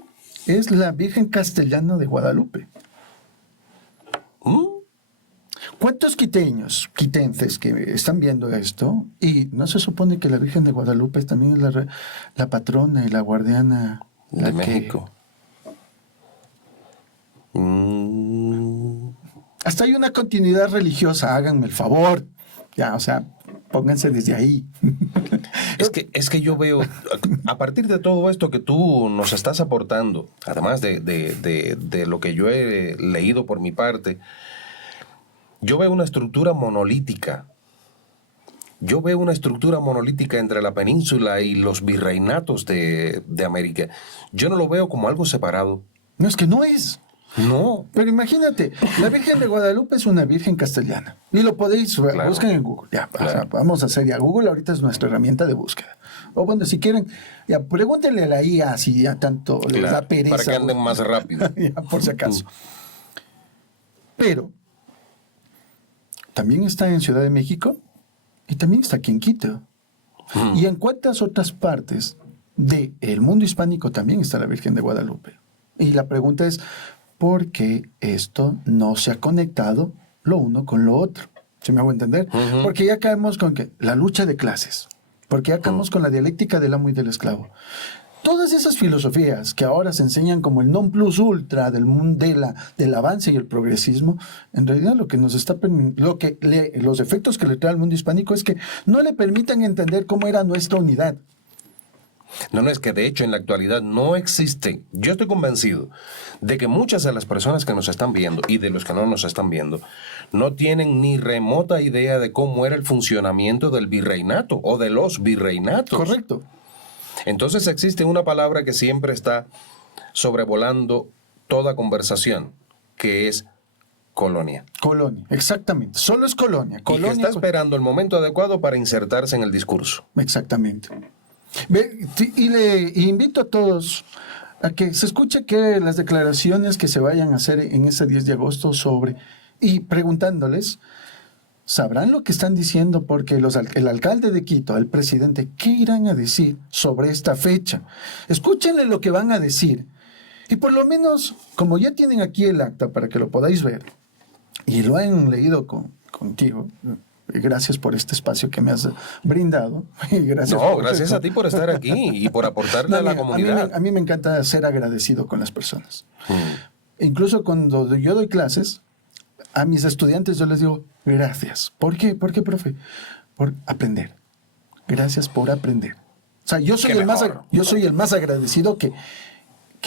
es la Virgen castellana de Guadalupe. ¿Mm? ¿Cuántos quitenses que están viendo esto? Y no se supone que la Virgen de Guadalupe también es la patrona y la guardiana De México. Hasta hay una continuidad religiosa, háganme el favor. Ya, o sea, pónganse desde ahí. Es que yo veo, a partir de todo esto que tú nos estás aportando, además de lo que yo he leído por mi parte, yo veo una estructura monolítica. Yo veo una estructura monolítica entre la península y los virreinatos de América. Yo no lo veo como algo separado. No, es que no es. No. Pero imagínate, la Virgen de Guadalupe es una virgen castellana. Y lo podéis ver, Claro. busquen en Google. Ya, Claro. o sea, vamos a hacer ya. Google ahorita es nuestra herramienta de búsqueda. O bueno, si quieren, ya pregúntenle a la IA si ya tanto les Claro, da pereza. para que anden más rápido. Ya, por si acaso. Pero también está en Ciudad de México y también está aquí en Quito. ¿Y en cuántas otras partes del mundo hispánico también está la Virgen de Guadalupe? Y la pregunta es, ¿por qué esto no se ha conectado lo uno con lo otro? ¿Se me hago entender? Porque ya caemos con que la lucha de clases, porque ya caemos con la dialéctica del amo y del esclavo. Todas esas filosofías que ahora se enseñan como el non plus ultra del mundo del avance y el progresismo, en realidad lo que nos está los efectos que le trae al mundo hispánico es que no le permiten entender cómo era nuestra unidad. No, es que de hecho en la actualidad no existe. Yo estoy convencido de que muchas de las personas que nos están viendo y de los que no nos están viendo no tienen ni remota idea de cómo era el funcionamiento del virreinato o de los virreinatos. Correcto. Entonces existe una palabra que siempre está sobrevolando toda conversación, que es colonia. Colonia, exactamente. Solo es colonia. Y que Colonia está esperando el momento adecuado para insertarse en el discurso. Exactamente. Y le invito a todos a que se escuche que las declaraciones que se vayan a hacer en ese 10 de agosto y preguntándoles, ¿sabrán lo que están diciendo? Porque el alcalde de Quito, el presidente, ¿qué irán a decir sobre esta fecha? Escúchenle lo que van a decir. Y por lo menos, como ya tienen aquí el acta para que lo podáis ver, y lo han leído contigo, gracias por este espacio que me has brindado. Gracias a ti por estar aquí y por aportarle a la comunidad. A mí me encanta ser agradecido con las personas. Incluso cuando yo doy clases, a mis estudiantes yo les digo, gracias. ¿Por qué? ¿Por qué, profe? Por aprender. Gracias por aprender. O sea, yo soy el más agradecido que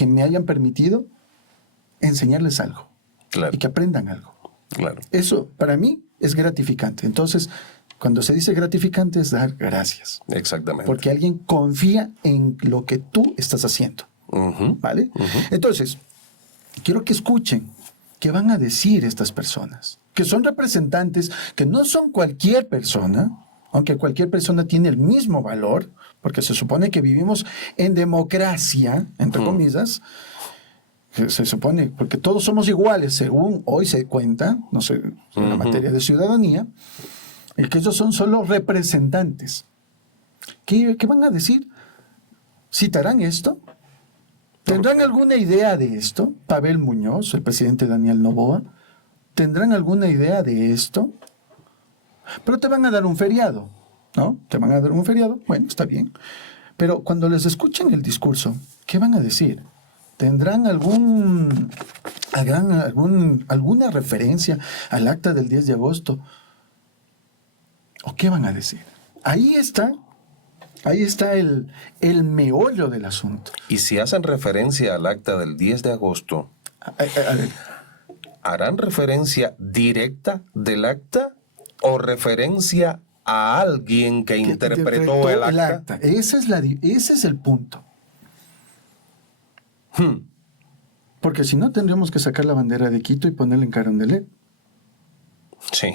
me hayan permitido enseñarles algo. Claro. Y que aprendan algo. Claro. Eso, para mí, es gratificante. Entonces, cuando se dice gratificante es dar gracias. Exactamente. Porque alguien confía en lo que tú estás haciendo. ¿Vale? Entonces, quiero que escuchen qué van a decir estas personas, que son representantes, que no son cualquier persona, aunque cualquier persona tiene el mismo valor, porque se supone que vivimos en democracia, entre comillas. Se supone, porque todos somos iguales, según hoy se cuenta, no sé, en la materia de ciudadanía, que ellos son solo representantes. ¿Qué van a decir? ¿Citarán esto? ¿Tendrán alguna idea de esto? Pavel Muñoz, el presidente Daniel Noboa, ¿tendrán alguna idea de esto? Pero te van a dar un feriado, ¿no? Te van a dar un feriado, bueno, está bien. Pero cuando les escuchen el discurso, ¿qué van a decir? ¿Tendrán alguna referencia al acta del 10 de agosto? ¿O qué van a decir? Ahí está el meollo del asunto. Y si hacen referencia al acta del 10 de agosto, ¿harán referencia directa del acta o referencia a alguien que interpretó el acta? Ese es el punto. Porque si no, tendríamos que sacar la bandera de Quito y ponerla en Carondelet. Sí.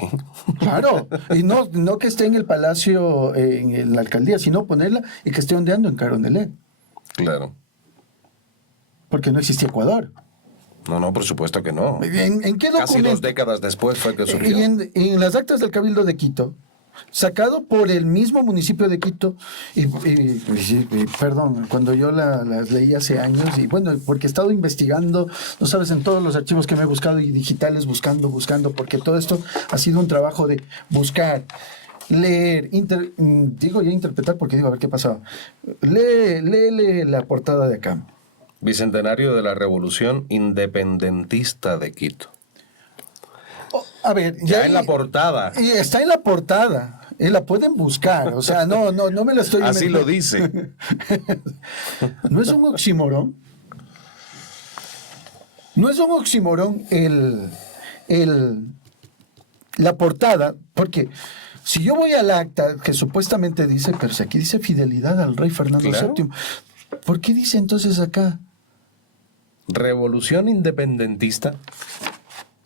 Claro, y no que esté en el palacio, en la alcaldía, sino ponerla y que esté ondeando en Carondelet. Claro. Porque no existía Ecuador. No, por supuesto que no. ¿En qué documento? Casi 2 décadas después fue que surgió. En las actas del Cabildo de Quito, sacado por el mismo municipio de Quito, perdón, cuando yo las leí hace años, y bueno, porque he estado investigando, no sabes, en todos los archivos que me he buscado y digitales, buscando, porque todo esto ha sido un trabajo de buscar, leer, interpretar, porque digo, a ver qué pasaba. Lee la portada de acá. Bicentenario de la Revolución Independentista de Quito. A ver, Ya en la portada. Y está en la portada. Y la pueden buscar. O sea, no me la estoy Así inventando. lo dice. ¿No es un oxímoron? ¿No es un oxímoron la portada? Porque si yo voy al acta que supuestamente dice, pero si aquí dice fidelidad al rey Fernando Claro. VII, ¿por qué dice entonces acá? Revolución Independentista.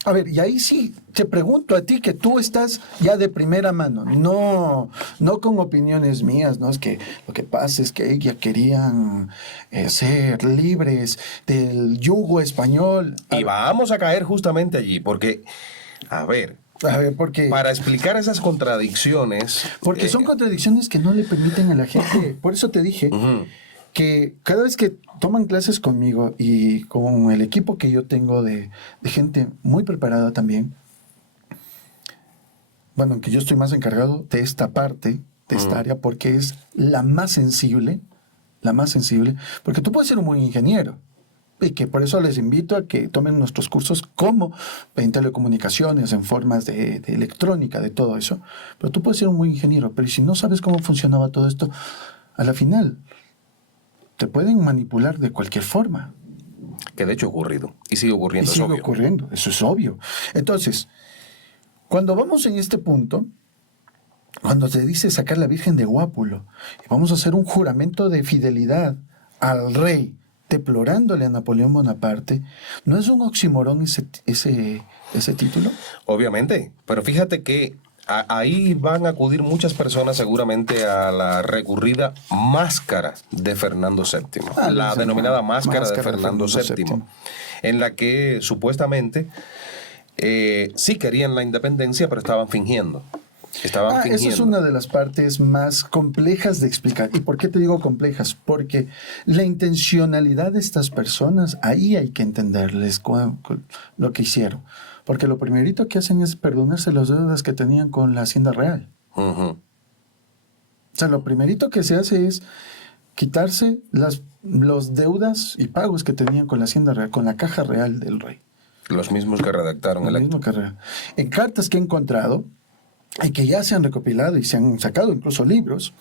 A ver, y ahí sí te pregunto a ti, que tú estás ya de primera mano, no con opiniones mías, ¿no? Es que lo que pasa es que ellas querían ser libres del yugo español. Y vamos a caer justamente allí, porque, a ver, porque para explicar esas contradicciones... son contradicciones que no le permiten a la gente. Por eso te dije que cada vez que toman clases conmigo y con el equipo que yo tengo de gente muy preparada también, bueno, aunque yo estoy más encargado de esta parte, de esta área, porque es la más sensible, porque tú puedes ser un buen ingeniero, y que por eso les invito a que tomen nuestros cursos como en telecomunicaciones, en formas de electrónica, de todo eso, pero tú puedes ser un buen ingeniero, pero si no sabes cómo funcionaba todo esto, a la final te pueden manipular de cualquier forma. Que de hecho ha ocurrido. Y sigue ocurriendo, Y sigue es obvio. ocurriendo, eso es obvio. Entonces, cuando vamos en este punto, cuando se dice sacar la Virgen de Guápulo, y vamos a hacer un juramento de fidelidad al rey, deplorándole a Napoleón Bonaparte, ¿no es un oxímoron ese título? Obviamente, pero fíjate que ahí van a acudir muchas personas seguramente a la recurrida máscara de Fernando VII, la denominada máscara de Fernando VII, en la que supuestamente sí querían la independencia, pero estaban fingiendo. Esa es una de las partes más complejas de explicar. ¿Y por qué te digo complejas? Porque la intencionalidad de estas personas, ahí hay que entenderles lo que hicieron. Porque lo primerito que hacen es perdonarse las deudas que tenían con la Hacienda Real. O sea, lo primerito que se hace es quitarse los deudas y pagos que tenían con la Hacienda Real, con la Caja Real del Rey. Los mismos que redactaron el acto. En cartas que he encontrado, y que ya se han recopilado y se han sacado incluso libros,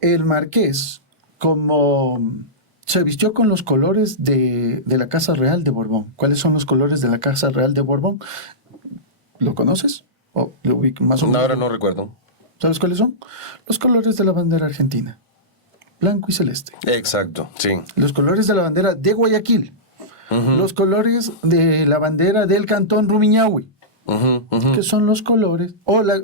el marqués, como se vistió con los colores de la Casa Real de Borbón. ¿Cuáles son los colores de la Casa Real de Borbón? ¿Lo conoces? ¿O lo ubico más o menos? Ahora no recuerdo. ¿Sabes cuáles son? Los colores de la bandera argentina. Blanco y celeste. Exacto, sí. Los colores de la bandera de Guayaquil. Los colores de la bandera del Cantón Rumiñahui. Que son los colores,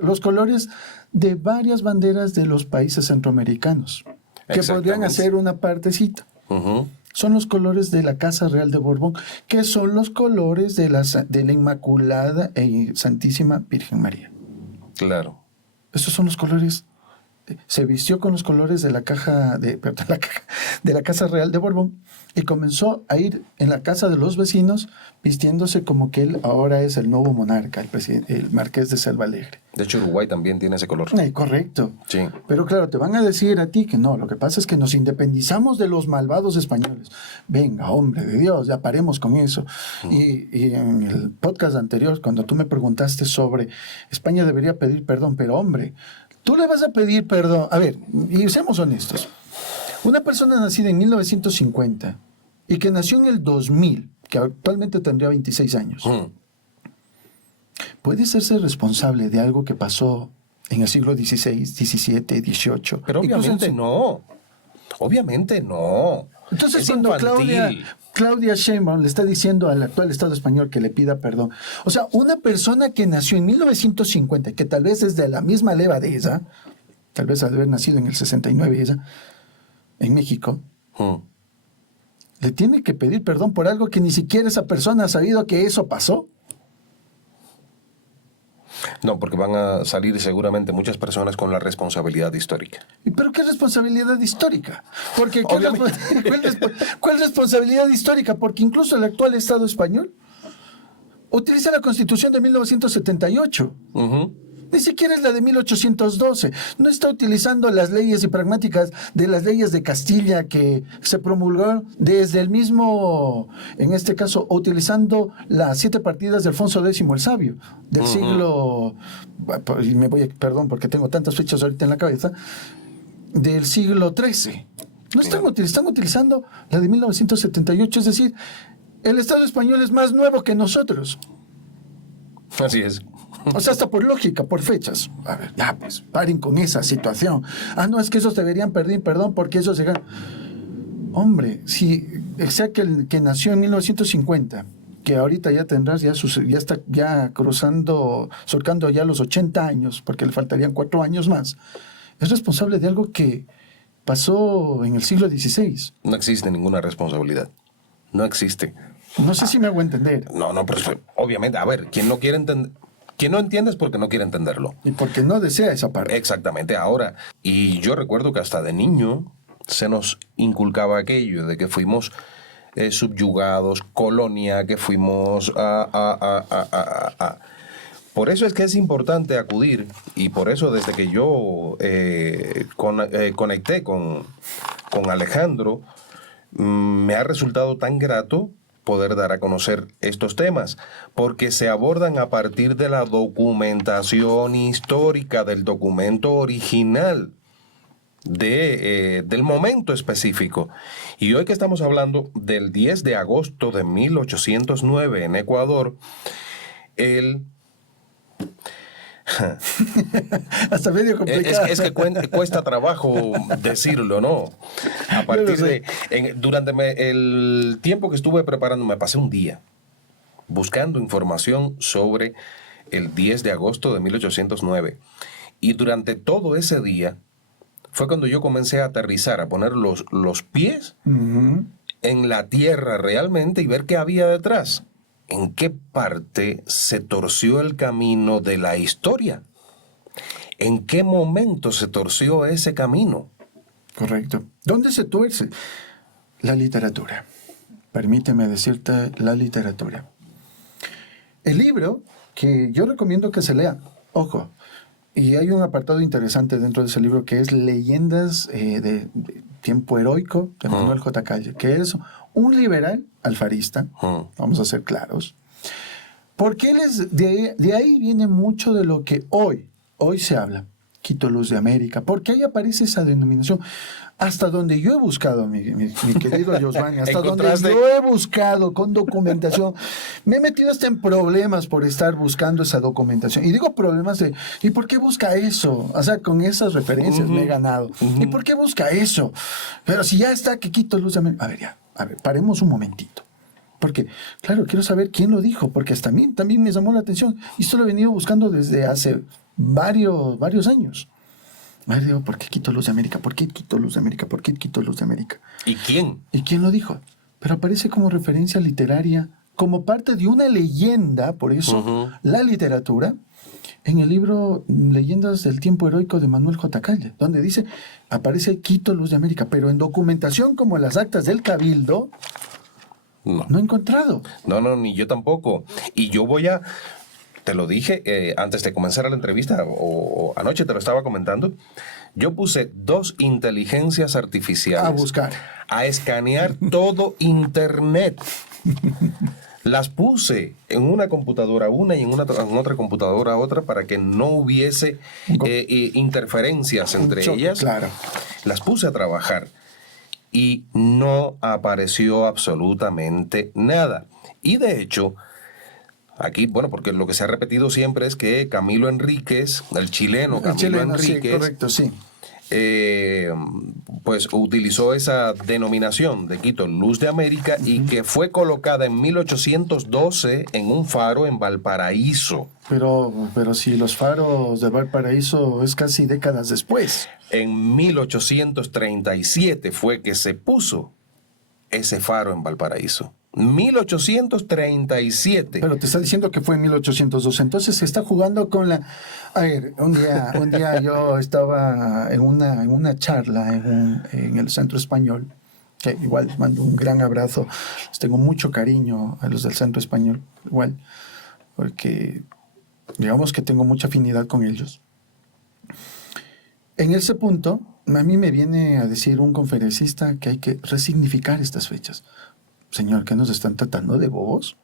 los colores de varias banderas de los países centroamericanos, que podrían hacer una partecita. Son los colores de la Casa Real de Borbón, que son los colores de la Inmaculada e Santísima Virgen María. Claro. Esos son los colores. Se vistió con los colores de la Casa Real de Borbón y comenzó a ir en la casa de los vecinos vistiéndose como que él ahora es el nuevo monarca, el marqués de Selva Alegre. De hecho, Uruguay también tiene ese color. Correcto. Sí. Pero claro, te van a decir a ti que no, lo que pasa es que nos independizamos de los malvados españoles. Venga, hombre de Dios, ya paremos con eso. Y en el podcast anterior, cuando tú me preguntaste sobre España debería pedir perdón, pero hombre, tú le vas a pedir perdón. A ver, y seamos honestos. Una persona nacida en 1950 y que nació en el 2000, que actualmente tendría 26 años, puede hacerse responsable de algo que pasó en el siglo XVI, XVII, XVIII. Pero obviamente no. Obviamente no. Entonces, es cuando infantil. Claudia, Claudia Sheinbaum le está diciendo al actual Estado español que le pida perdón. O sea, una persona que nació en 1950, que tal vez es de la misma leva de ella, tal vez ha de haber nacido en el 69 ella, en México, le tiene que pedir perdón por algo que ni siquiera esa persona ha sabido que eso pasó. No, porque van a salir seguramente muchas personas con la responsabilidad histórica. ¿Pero qué responsabilidad histórica? Porque Obviamente. ¿cuál responsabilidad histórica? Porque incluso el actual Estado español utiliza la Constitución de 1978. Ni siquiera es la de 1812. No está utilizando las leyes y pragmáticas de las leyes de Castilla que se promulgaron desde el mismo, en este caso, utilizando las 7 partidas de Alfonso X el Sabio, del siglo, y perdón porque tengo tantas fechas ahorita en la cabeza, del siglo XIII. No están utilizando la de 1978, es decir, el Estado español es más nuevo que nosotros. Así es. O sea, hasta por lógica, por fechas. A ver, ya, pues, paren con esa situación. Ah, no, es que esos deberían pedir perdón porque esos llegan. Hombre, si, sea que nació en 1950, que ahorita ya tendrás, ya está ya cruzando, surcando ya los 80 años, porque le faltarían 4 años más, es responsable de algo que pasó en el siglo XVI. No existe ninguna responsabilidad. No existe. No sé si me hago entender. No, pero obviamente, a ver, quien no quiere entender, quien no entiende es porque no quiere entenderlo. Y porque no desea esa parte. Exactamente, ahora. Y yo recuerdo que hasta de niño se nos inculcaba aquello de que fuimos subyugados, colonia, que fuimos Por eso es que es importante acudir, y por eso desde que yo conecté con Alejandro, me ha resultado tan grato poder dar a conocer estos temas, porque se abordan a partir de la documentación histórica, del documento original, del momento específico. Y hoy que estamos hablando del 10 de agosto de 1809 en Ecuador, hasta medio complicado. Es que cuesta trabajo decirlo, ¿no? A partir durante el tiempo que estuve preparando, me pasé un día buscando información sobre el 10 de agosto de 1809. Y durante todo ese día fue cuando yo comencé a aterrizar, a poner los pies en la tierra realmente y ver qué había detrás. ¿En qué parte se torció el camino de la historia? ¿En qué momento se torció ese camino? Correcto. ¿Dónde se tuerce? La literatura. Permíteme decirte la literatura. El libro que yo recomiendo que se lea, ojo, y hay un apartado interesante dentro de ese libro que es Leyendas de Tiempo Heroico de Manuel J. Calle, que es un liberal alfarista, vamos a ser claros, porque él es de ahí viene mucho de lo que hoy se habla, Quito Luz de América, porque ahí aparece esa denominación. Hasta donde yo he buscado, mi querido Giovanni, hasta donde yo he buscado con documentación, me he metido hasta en problemas por estar buscando esa documentación. Y digo problemas de, ¿y por qué busca eso? O sea, con esas referencias me he ganado. ¿Y por qué busca eso? Pero si ya está que Quito Luz de América. A ver, paremos un momentito. Porque, claro, quiero saber quién lo dijo, porque hasta a mí también me llamó la atención. Y esto lo he venido buscando desde hace varios años. Madre, digo, ¿por qué Quito Luz de América? ¿Por qué Quito Luz de América? ¿Por qué Quito Luz de América? ¿Y quién? ¿Y quién lo dijo? Pero aparece como referencia literaria, como parte de una leyenda, por eso, la literatura, en el libro Leyendas del Tiempo Heroico de Manuel J. Calle, donde dice, aparece Quito Luz de América, pero en documentación como las actas del Cabildo, no he encontrado. No, ni yo tampoco. Y yo te lo dije antes de comenzar la entrevista, o anoche te lo estaba comentando, yo puse 2 inteligencias artificiales a buscar, a escanear todo Internet. Las puse en una computadora una y en otra computadora otra para que no hubiese interferencias entre ellas. Claro. Las puse a trabajar y no apareció absolutamente nada. Y de hecho, aquí, bueno, porque lo que se ha repetido siempre es que Camilo Enríquez, el chileno Camilo Enríquez, sí, correcto, sí, pues utilizó esa denominación de Quito, Luz de América, y que fue colocada en 1812 en un faro en Valparaíso. Pero si los faros de Valparaíso es casi décadas después. En 1837 fue que se puso ese faro en Valparaíso. 1837. Pero te está diciendo que fue en 1812. Entonces se está jugando con la... A ver, un día yo estaba en una charla en el Centro Español, que igual les mando un gran abrazo. Les tengo mucho cariño a los del Centro Español, igual, porque digamos que tengo mucha afinidad con ellos. En ese punto, a mí me viene a decir un conferencista que hay que resignificar estas fechas. Señor, ¿qué nos están tratando de bobos?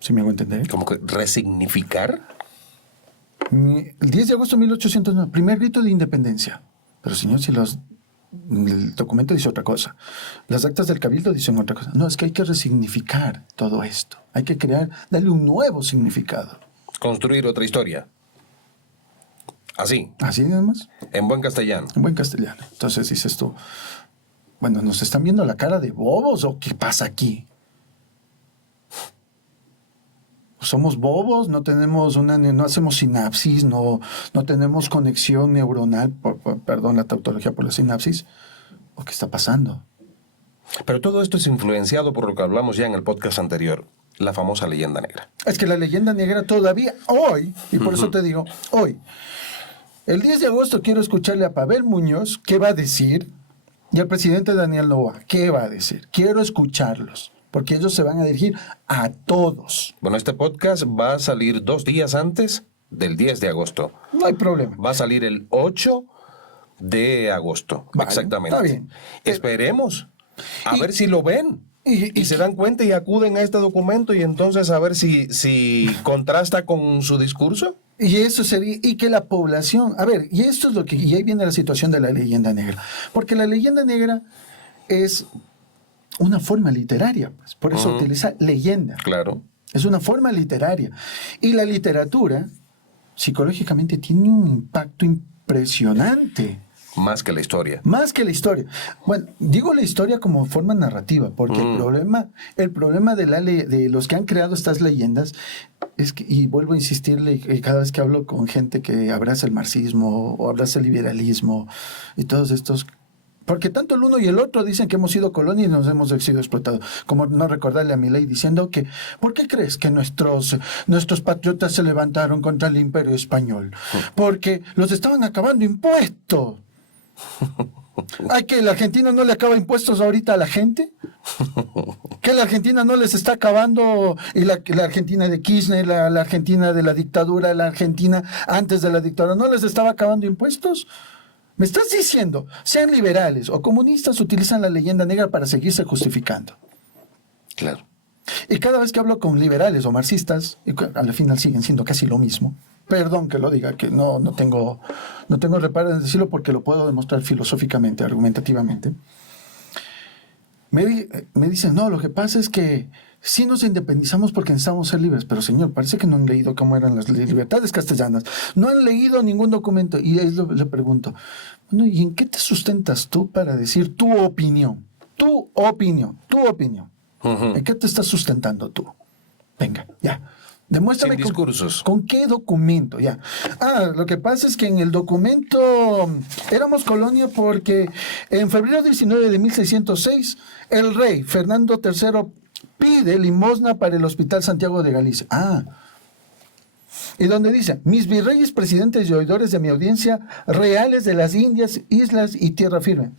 ¿Sí me hago entender? ¿Cómo que resignificar? El 10 de agosto de 1809, primer grito de independencia. Pero señor, si el documento dice otra cosa, las actas del cabildo dicen otra cosa. No, es que hay que resignificar todo esto. Hay que darle un nuevo significado. Construir otra historia. Así. Así nada más. En buen castellano. En buen castellano. Entonces dices tú, bueno, ¿nos están viendo la cara de bobos o qué pasa aquí? ¿Somos bobos? ¿No no hacemos sinapsis? ¿No tenemos conexión neuronal? Perdón la tautología por la sinapsis. ¿O qué está pasando? Pero todo esto es influenciado por lo que hablamos ya en el podcast anterior, la famosa leyenda negra. Es que la leyenda negra todavía, hoy, y por eso te digo, hoy, el 10 de agosto quiero escucharle a Pavel Muñoz qué va a decir y al presidente Daniel Noboa qué va a decir. Quiero escucharlos, porque ellos se van a dirigir a todos. Bueno, este podcast va a salir 2 días antes del 10 de agosto. No hay problema. Va a salir el 8 de agosto. Vale, exactamente. está bien. Esperemos a ver si lo ven. Y se dan cuenta y acuden a este documento y entonces a ver si contrasta con su discurso. Y eso sería, y que la población, a ver, y esto es y ahí viene la situación de la leyenda negra, porque la leyenda negra es una forma literaria, pues, por eso utiliza leyenda. Claro. Es una forma literaria. Y la literatura, psicológicamente, tiene un impacto impresionante. Más que la historia. Más que la historia. Bueno, digo la historia como forma narrativa, porque el problema de los que han creado estas leyendas es que, y vuelvo a insistirle cada vez que hablo con gente que abraza el marxismo o abraza el liberalismo y todos estos, porque tanto el uno y el otro dicen que hemos sido colonia y nos hemos sido explotados. Como no recordarle a Milei diciendo que, ¿por qué crees que nuestros patriotas se levantaron contra el imperio español? Porque los estaban acabando impuestos. ¿Ay, que la Argentina no le acaba impuestos ahorita a la gente? ¿Que la Argentina no les está acabando? Y la Argentina de Kirchner, la Argentina de la dictadura, la Argentina antes de la dictadura, ¿no les estaba acabando impuestos? ¿Me estás diciendo, sean liberales o comunistas, utilizan la leyenda negra para seguirse justificando? Claro. Y cada vez que hablo con liberales o marxistas, y al final siguen siendo casi lo mismo, perdón que lo diga, que no tengo reparo en decirlo porque lo puedo demostrar filosóficamente, argumentativamente, me dicen, no, lo que pasa es que sí nos independizamos porque necesitamos ser libres, pero señor, parece que no han leído cómo eran las libertades castellanas, no han leído ningún documento, y ahí le pregunto, bueno, ¿y en qué te sustentas tú para decir tu opinión? Tu opinión. ¿En qué te estás sustentando tú? Venga, ya. Demuéstrame sin discursos. ¿Con qué documento? Ya. Lo que pasa es que en el documento éramos colonia porque en febrero 19 de 1606 el rey Fernando III pide limosna para el Hospital Santiago de Galicia. Y donde dice, mis virreyes, presidentes y oidores de mi audiencia, reales de las Indias, islas y tierra firme.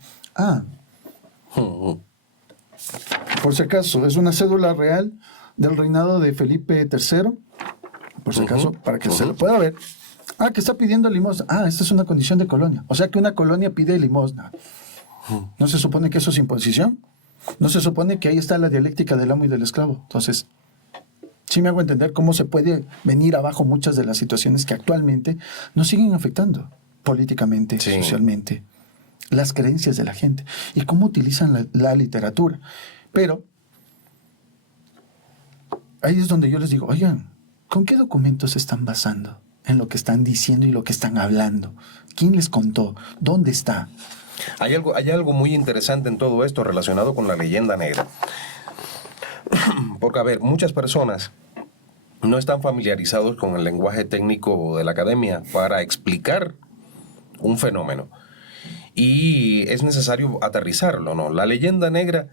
Por si acaso, es una cédula real del reinado de Felipe III, por si acaso, para que se lo pueda ver. Que está pidiendo limosna. Esta es una condición de colonia. O sea que una colonia pide limosna. ¿No se supone que eso es imposición? ¿No se supone que ahí está la dialéctica del amo y del esclavo? Entonces, sí me hago entender cómo se puede venir abajo muchas de las situaciones que actualmente nos siguen afectando políticamente, socialmente, las creencias de la gente y cómo utilizan la literatura. Pero ahí es donde yo les digo, oigan, ¿con qué documentos se están basando? en lo que están diciendo y lo que están hablando. ¿Quién les contó? ¿Dónde está? Hay algo muy interesante en todo esto relacionado con la leyenda negra. Porque, a ver, muchas personas no están familiarizados con el lenguaje técnico de la academia para explicar un fenómeno. Y es necesario aterrizarlo, ¿no? La leyenda negra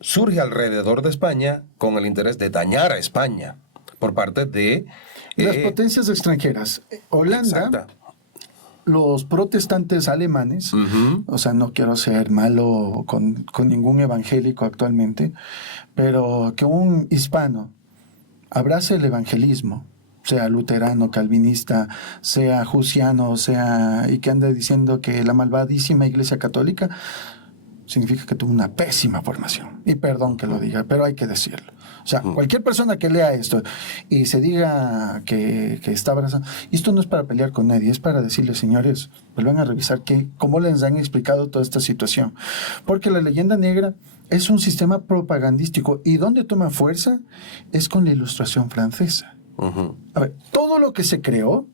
surge alrededor de España con el interés de dañar a España por parte de... Las potencias extranjeras. Holanda, exacta. los protestantes alemanes, o sea, no quiero ser malo con ningún evangélico actualmente, pero que un hispano abrace el evangelismo, sea luterano, calvinista, sea jusiano, sea y que ande diciendo que la malvadísima Iglesia Católica, significa que tuvo una pésima formación. Y perdón que lo diga, pero hay que decirlo. O sea, cualquier persona que lea esto y se diga que está abrazando, esto no es para pelear con nadie, es para decirles, señores, vuelvan a revisar cómo les han explicado toda esta situación. Porque la leyenda negra es un sistema propagandístico y donde toma fuerza es con la Ilustración francesa. A ver, todo lo que se creó,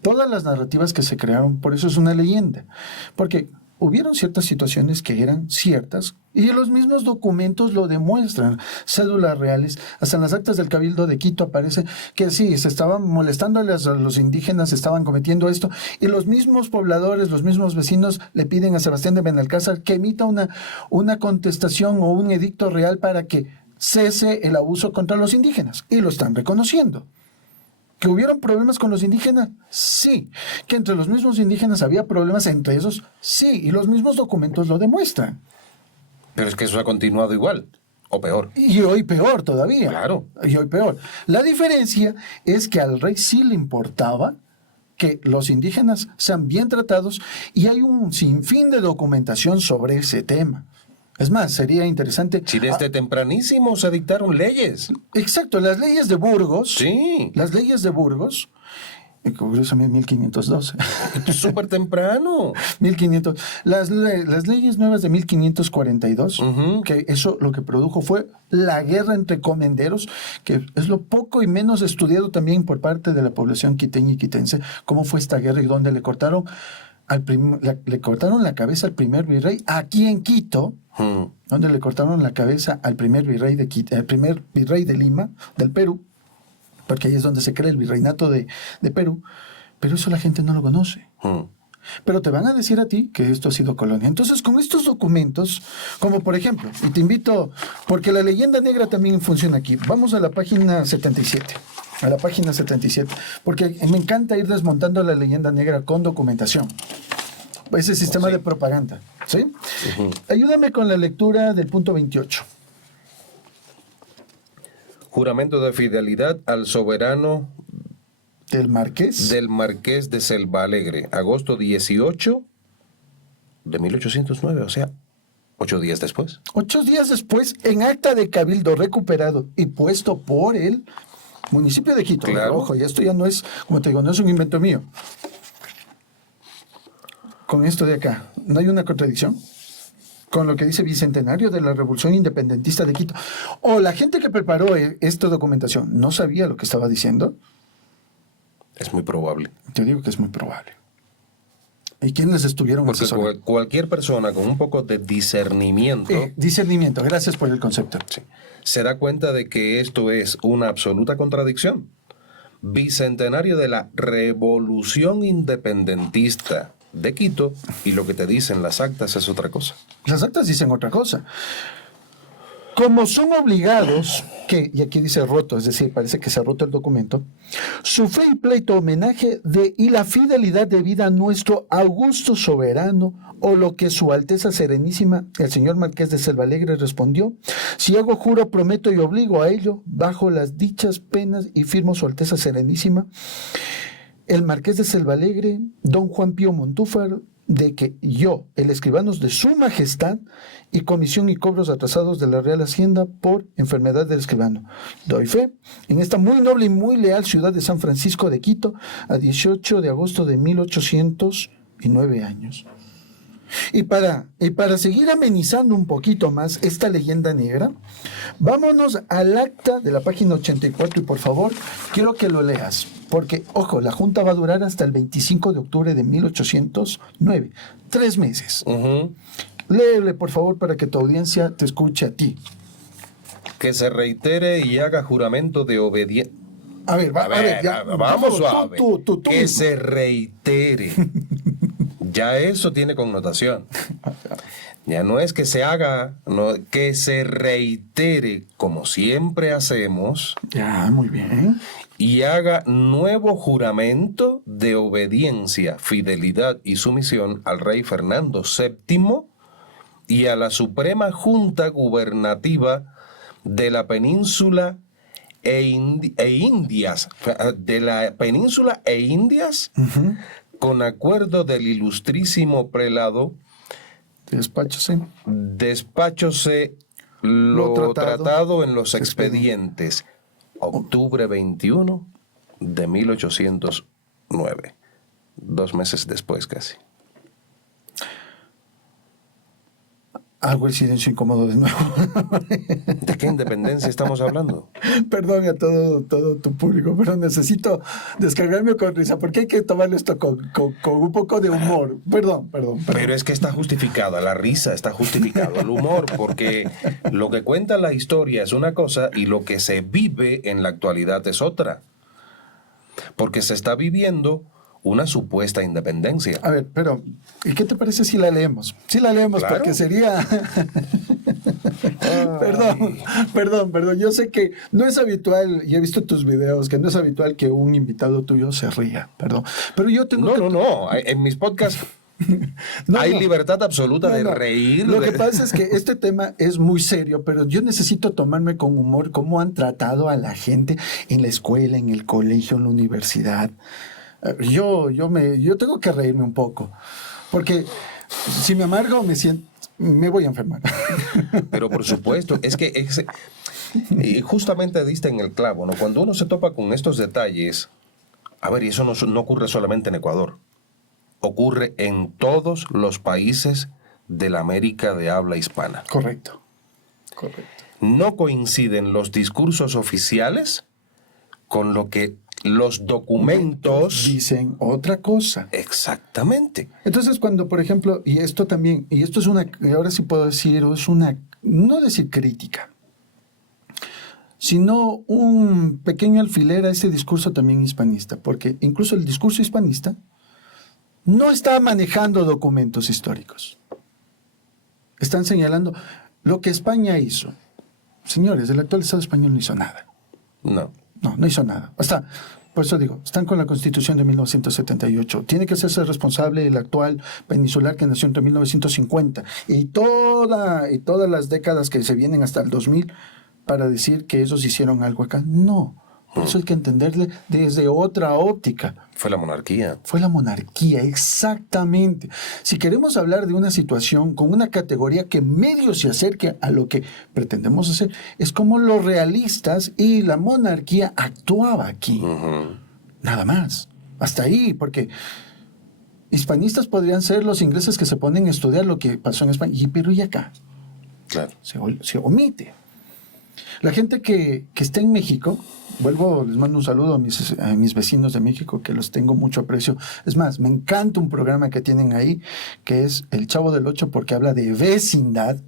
todas las narrativas que se crearon, por eso es una leyenda. Porque hubieron ciertas situaciones que eran ciertas y los mismos documentos lo demuestran. Cédulas reales, hasta en las actas del Cabildo de Quito aparece que sí, se estaban molestando a los indígenas, estaban cometiendo esto y los mismos pobladores, los mismos vecinos le piden a Sebastián de Benalcázar que emita una contestación o un edicto real para que cese el abuso contra los indígenas y lo están reconociendo. ¿Que hubieron problemas con los indígenas? Sí. ¿Que entre los mismos indígenas había problemas entre ellos? Sí. Y los mismos documentos lo demuestran. Pero es que eso ha continuado igual, o peor. Y hoy peor todavía. Claro. Y hoy peor. La diferencia es que al rey sí le importaba que los indígenas sean bien tratados y hay un sinfín de documentación sobre ese tema. Es más, sería interesante... Si desde tempranísimo se dictaron leyes. Exacto, las leyes de Burgos. Sí. Las leyes de Burgos. Curiosamente 1512. Súper temprano. 1500. Las leyes nuevas de 1542, que eso lo que produjo fue la guerra entre comenderos, que es lo poco y menos estudiado también por parte de la población quiteña y quitense, cómo fue esta guerra y dónde le cortaron le cortaron la cabeza al primer virrey aquí en Quito, donde le cortaron la cabeza al primer virrey de Quito, el primer virrey de Lima, del Perú, porque ahí es donde se crea el virreinato de Perú, pero eso la gente no lo conoce. Pero te van a decir a ti que esto ha sido colonia. Entonces, con estos documentos, como por ejemplo, y te invito, porque la leyenda negra también funciona aquí, vamos a la página 77. A la página 77, porque me encanta ir desmontando la leyenda negra con documentación. Ese sistema de propaganda, ¿sí? Ayúdame con la lectura del punto 28. Juramento de fidelidad al soberano ¿Del Marqués? Del Marqués de Selvalegre, agosto 18 de 1809, o sea, 8 días después. 8 días después, en acta de cabildo recuperado y puesto por el municipio de Quito. Claro. Ojo, y esto ya no es, como te digo, no es un invento mío. Con esto de acá, ¿no hay una contradicción? Con lo que dice Bicentenario de la Revolución Independentista de Quito. O la gente que preparó esta documentación no sabía lo que estaba diciendo. Es muy probable. Te digo que es muy probable. ¿Y quiénes estuvieron Porque asesorando? cualquier persona con un poco de discernimiento... Discernimiento, gracias por el concepto. Sí, se da cuenta de que esto es una absoluta contradicción. Bicentenario de la Revolución Independentista de Quito, y lo que te dicen las actas es otra cosa. Las actas dicen otra cosa. Como son obligados, y aquí dice roto, es decir, parece que se ha roto el documento, su fe y pleito homenaje y la fidelidad debida a nuestro augusto soberano, o lo que su Alteza Serenísima, el señor Marqués de Selvalegre, respondió: si hago juro, prometo y obligo a ello, bajo las dichas penas, y firmo su Alteza Serenísima, el Marqués de Selvalegre, don Juan Pío Montúfar, de que yo, el escribano de su majestad, y comisión y cobros atrasados de la Real Hacienda por enfermedad del escribano, doy fe en esta muy noble y muy leal ciudad de San Francisco de Quito, a 18 de agosto de 1809 años. Y para seguir amenizando un poquito más esta leyenda negra, vámonos al acta de la página 84 y por favor, quiero que lo leas. Porque, ojo, la Junta va a durar hasta el 25 de octubre de 1809. 3 meses. Léele, por favor, para que tu audiencia te escuche a ti. Que se reitere y haga juramento de obediencia. A ver, ya, vamos suave. Tú que mismo. se reitere. Ya eso tiene connotación. Ya no es que se haga, no, que se reitere, como siempre hacemos, Ya, muy bien. y haga nuevo juramento de obediencia, fidelidad y sumisión al rey Fernando VII y a la Suprema Junta Gubernativa de la península Indias, de la península e Indias, con acuerdo del ilustrísimo prelado, despáchose lo tratado en los expedientes. Octubre 21 de 1809. 2 meses después casi. Hago el silencio incómodo de nuevo. ¿De qué independencia estamos hablando? Perdón a todo tu público, pero necesito descargarme con risa, porque hay que tomarlo esto con un poco de humor. Perdón. Pero es que está justificada, la risa está justificado, el humor, porque lo que cuenta la historia es una cosa y lo que se vive en la actualidad es otra. Porque se está viviendo una supuesta independencia. A ver, pero ¿y qué te parece si la leemos? Si la leemos, Claro. porque sería... Perdón. Yo sé que no es habitual, y he visto tus videos, que no es habitual que un invitado tuyo se ría, perdón. Pero yo tengo No. En mis podcasts No, hay no. libertad absoluta de No. reír. Lo que pasa es que este tema es muy serio, pero yo necesito tomarme con humor cómo han tratado a la gente en la escuela, en el colegio, en la universidad. Yo tengo que reírme un poco, porque si me amargo me voy a enfermar. Pero por supuesto, y justamente diste en el clavo, ¿no? Cuando uno se topa con estos detalles, a ver, y eso no ocurre solamente en Ecuador, ocurre en todos los países de la América de habla hispana. Correcto. No coinciden los discursos oficiales con lo que los documentos Dicen otra cosa. Exactamente. Entonces, cuando, por ejemplo, y esto es una, ahora sí puedo decir, es una, no decir crítica, sino un pequeño alfiler a ese discurso también hispanista, porque incluso el discurso hispanista no está manejando documentos históricos. Están señalando lo que España hizo. Señores, el actual Estado español no hizo nada. No hizo nada. Por eso digo, están con la Constitución de 1978. Tiene que hacerse responsable el actual peninsular que nació entre 1950 y todas las décadas que se vienen hasta el 2000 para decir que ellos hicieron algo acá. No. Por eso hay que entenderle desde otra óptica. Fue la monarquía. Fue la monarquía, exactamente. Si queremos hablar de una situación con una categoría que medio se acerque a lo que pretendemos hacer, es como los realistas y la monarquía actuaba aquí. Nada más. Hasta ahí, porque hispanistas podrían ser los ingleses que se ponen a estudiar lo que pasó en España. Pero ¿y acá? Claro. Se omite. La gente que está en México, les mando un saludo a mis vecinos de México, que los tengo mucho aprecio. Es más, me encanta un programa que tienen ahí, que es El Chavo del Ocho, porque habla de vecindad.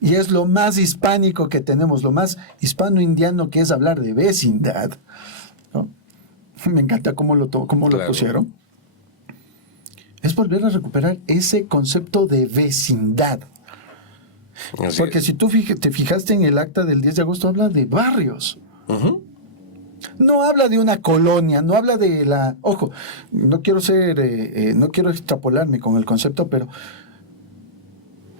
Y es lo más hispánico que tenemos, lo más hispano-indiano que es hablar de vecindad, ¿no? Me encanta cómo lo pusieron. Es volver a recuperar ese concepto de vecindad. Porque si tú te fijaste en el acta del 10 de agosto, habla de barrios. No habla de una colonia, no habla de la... Ojo, no quiero extrapolarme con el concepto, pero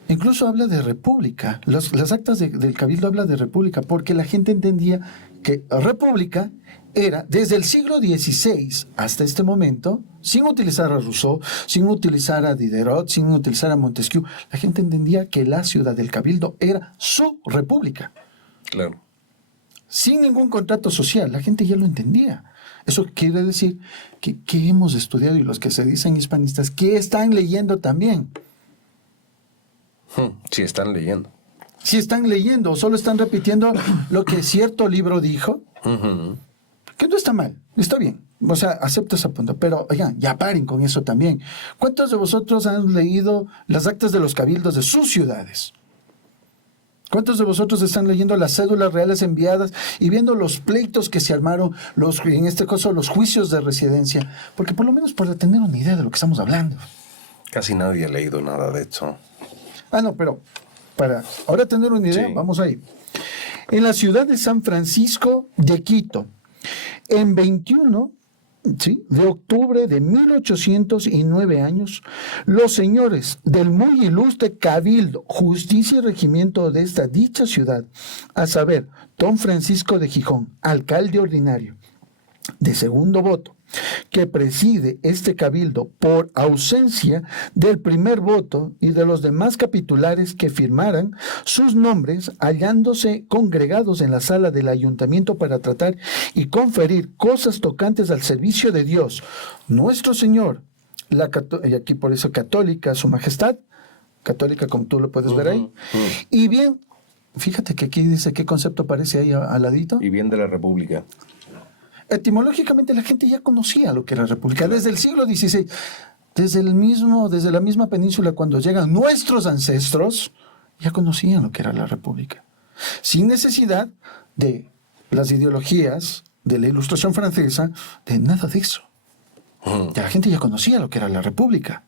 incluso habla de república. Las actas del Cabildo habla de república, porque la gente entendía que república era, desde el siglo XVI hasta este momento, sin utilizar a Rousseau, sin utilizar a Diderot, sin utilizar a Montesquieu, la gente entendía que la ciudad del Cabildo era su república. Claro. Sin ningún contrato social, la gente ya lo entendía. Eso quiere decir que hemos estudiado, y los que se dicen hispanistas, que están leyendo también. Sí, están leyendo. Si están leyendo o solo están repitiendo lo que cierto libro dijo, que no está mal, está bien. O sea, acepto ese punto, pero oigan, ya paren con eso también. ¿Cuántos de vosotros han leído las actas de los cabildos de sus ciudades? ¿Cuántos de vosotros están leyendo las cédulas reales enviadas y viendo los pleitos que se armaron, en este caso los juicios de residencia? Porque por lo menos para tener una idea de lo que estamos hablando. Casi nadie ha leído nada de eso. No, pero para ahora tener una idea, Sí. vamos ahí. En la ciudad de San Francisco de Quito, en 21 de octubre de 1809 años, los señores del muy ilustre Cabildo, Justicia y Regimiento de esta dicha ciudad, a saber, don Francisco de Gijón, alcalde ordinario, de segundo voto, que preside este cabildo por ausencia del primer voto y de los demás capitulares que firmaran sus nombres, hallándose congregados en la sala del ayuntamiento para tratar y conferir cosas tocantes al servicio de Dios, nuestro Señor, y aquí por eso católica, su majestad, católica como tú lo puedes ver ahí, y bien, fíjate que aquí dice qué concepto aparece ahí al ladito. Y bien de la República. Etimológicamente la gente ya conocía lo que era república desde el siglo XVI, desde la misma península cuando llegan nuestros ancestros, ya conocían lo que era la república, sin necesidad de las ideologías de la Ilustración francesa, de nada de eso. Ya la gente ya conocía lo que era la república.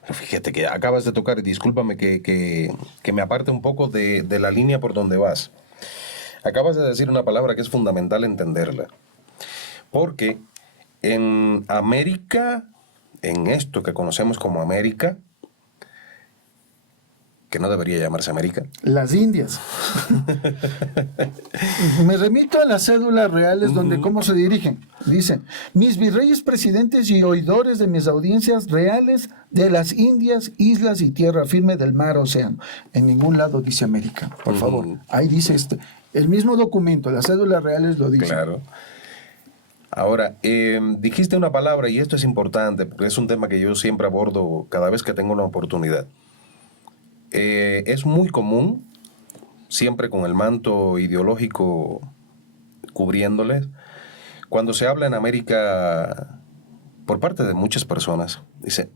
Pero fíjate que acabas de tocar, y discúlpame que me aparte un poco de la línea por donde vas. Acabas de decir una palabra que es fundamental entenderla. Porque en América, en esto que conocemos como América, que no debería llamarse América. Las Indias. Me remito a las cédulas reales donde cómo se dirigen. Dicen, mis virreyes, presidentes y oidores de mis audiencias reales de las Indias, islas y tierra firme del mar, océano. En ningún lado dice América, por favor. Ahí dice el mismo documento, las cédulas reales lo dicen. Claro. Ahora, dijiste una palabra, y esto es importante, porque es un tema que yo siempre abordo cada vez que tengo una oportunidad. Es muy común, siempre con el manto ideológico cubriéndoles, cuando se habla en América, por parte de muchas personas, dice,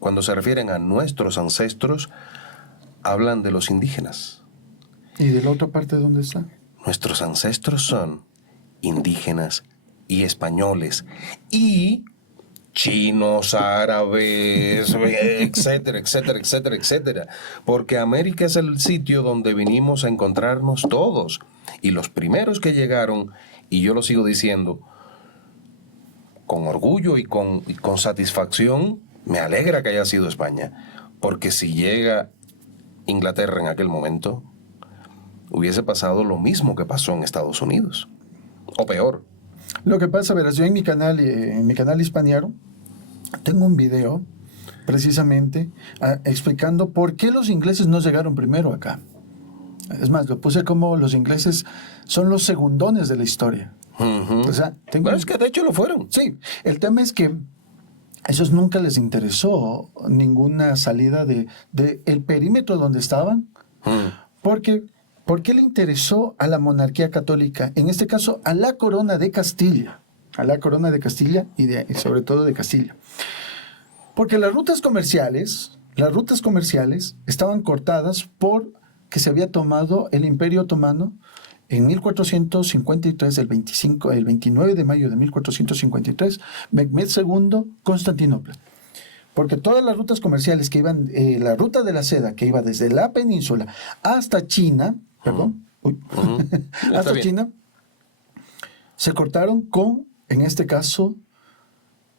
cuando se refieren a nuestros ancestros, hablan de los indígenas. ¿Y de la otra parte dónde está? Nuestros ancestros son indígenas y españoles y chinos, árabes, etcétera, etcétera, etcétera, etcétera. Porque América es el sitio donde vinimos a encontrarnos todos. Y los primeros que llegaron, y yo lo sigo diciendo, con orgullo y con satisfacción, me alegra que haya sido España. Porque si llega Inglaterra en aquel momento, hubiese pasado lo mismo que pasó en Estados Unidos. O peor. Lo que pasa, verás, yo en mi canal Hispaniaro, tengo un video precisamente explicando por qué los ingleses no llegaron primero acá. Es más, lo puse como los ingleses son los segundones de la historia. O sea, Bueno, es que de hecho lo fueron. Sí, el tema es que a esos nunca les interesó ninguna salida de el perímetro donde estaban, porque ¿por qué le interesó a la monarquía católica? En este caso, a la corona de Castilla. A la corona de Castilla y sobre todo de Castilla. Porque las rutas comerciales estaban cortadas por que se había tomado el Imperio Otomano en 1453, el 29 de mayo de 1453, Mehmed II, Constantinopla. Porque todas las rutas comerciales que iban, la ruta de la seda que iba desde la península hasta China, hasta China, se cortaron en este caso,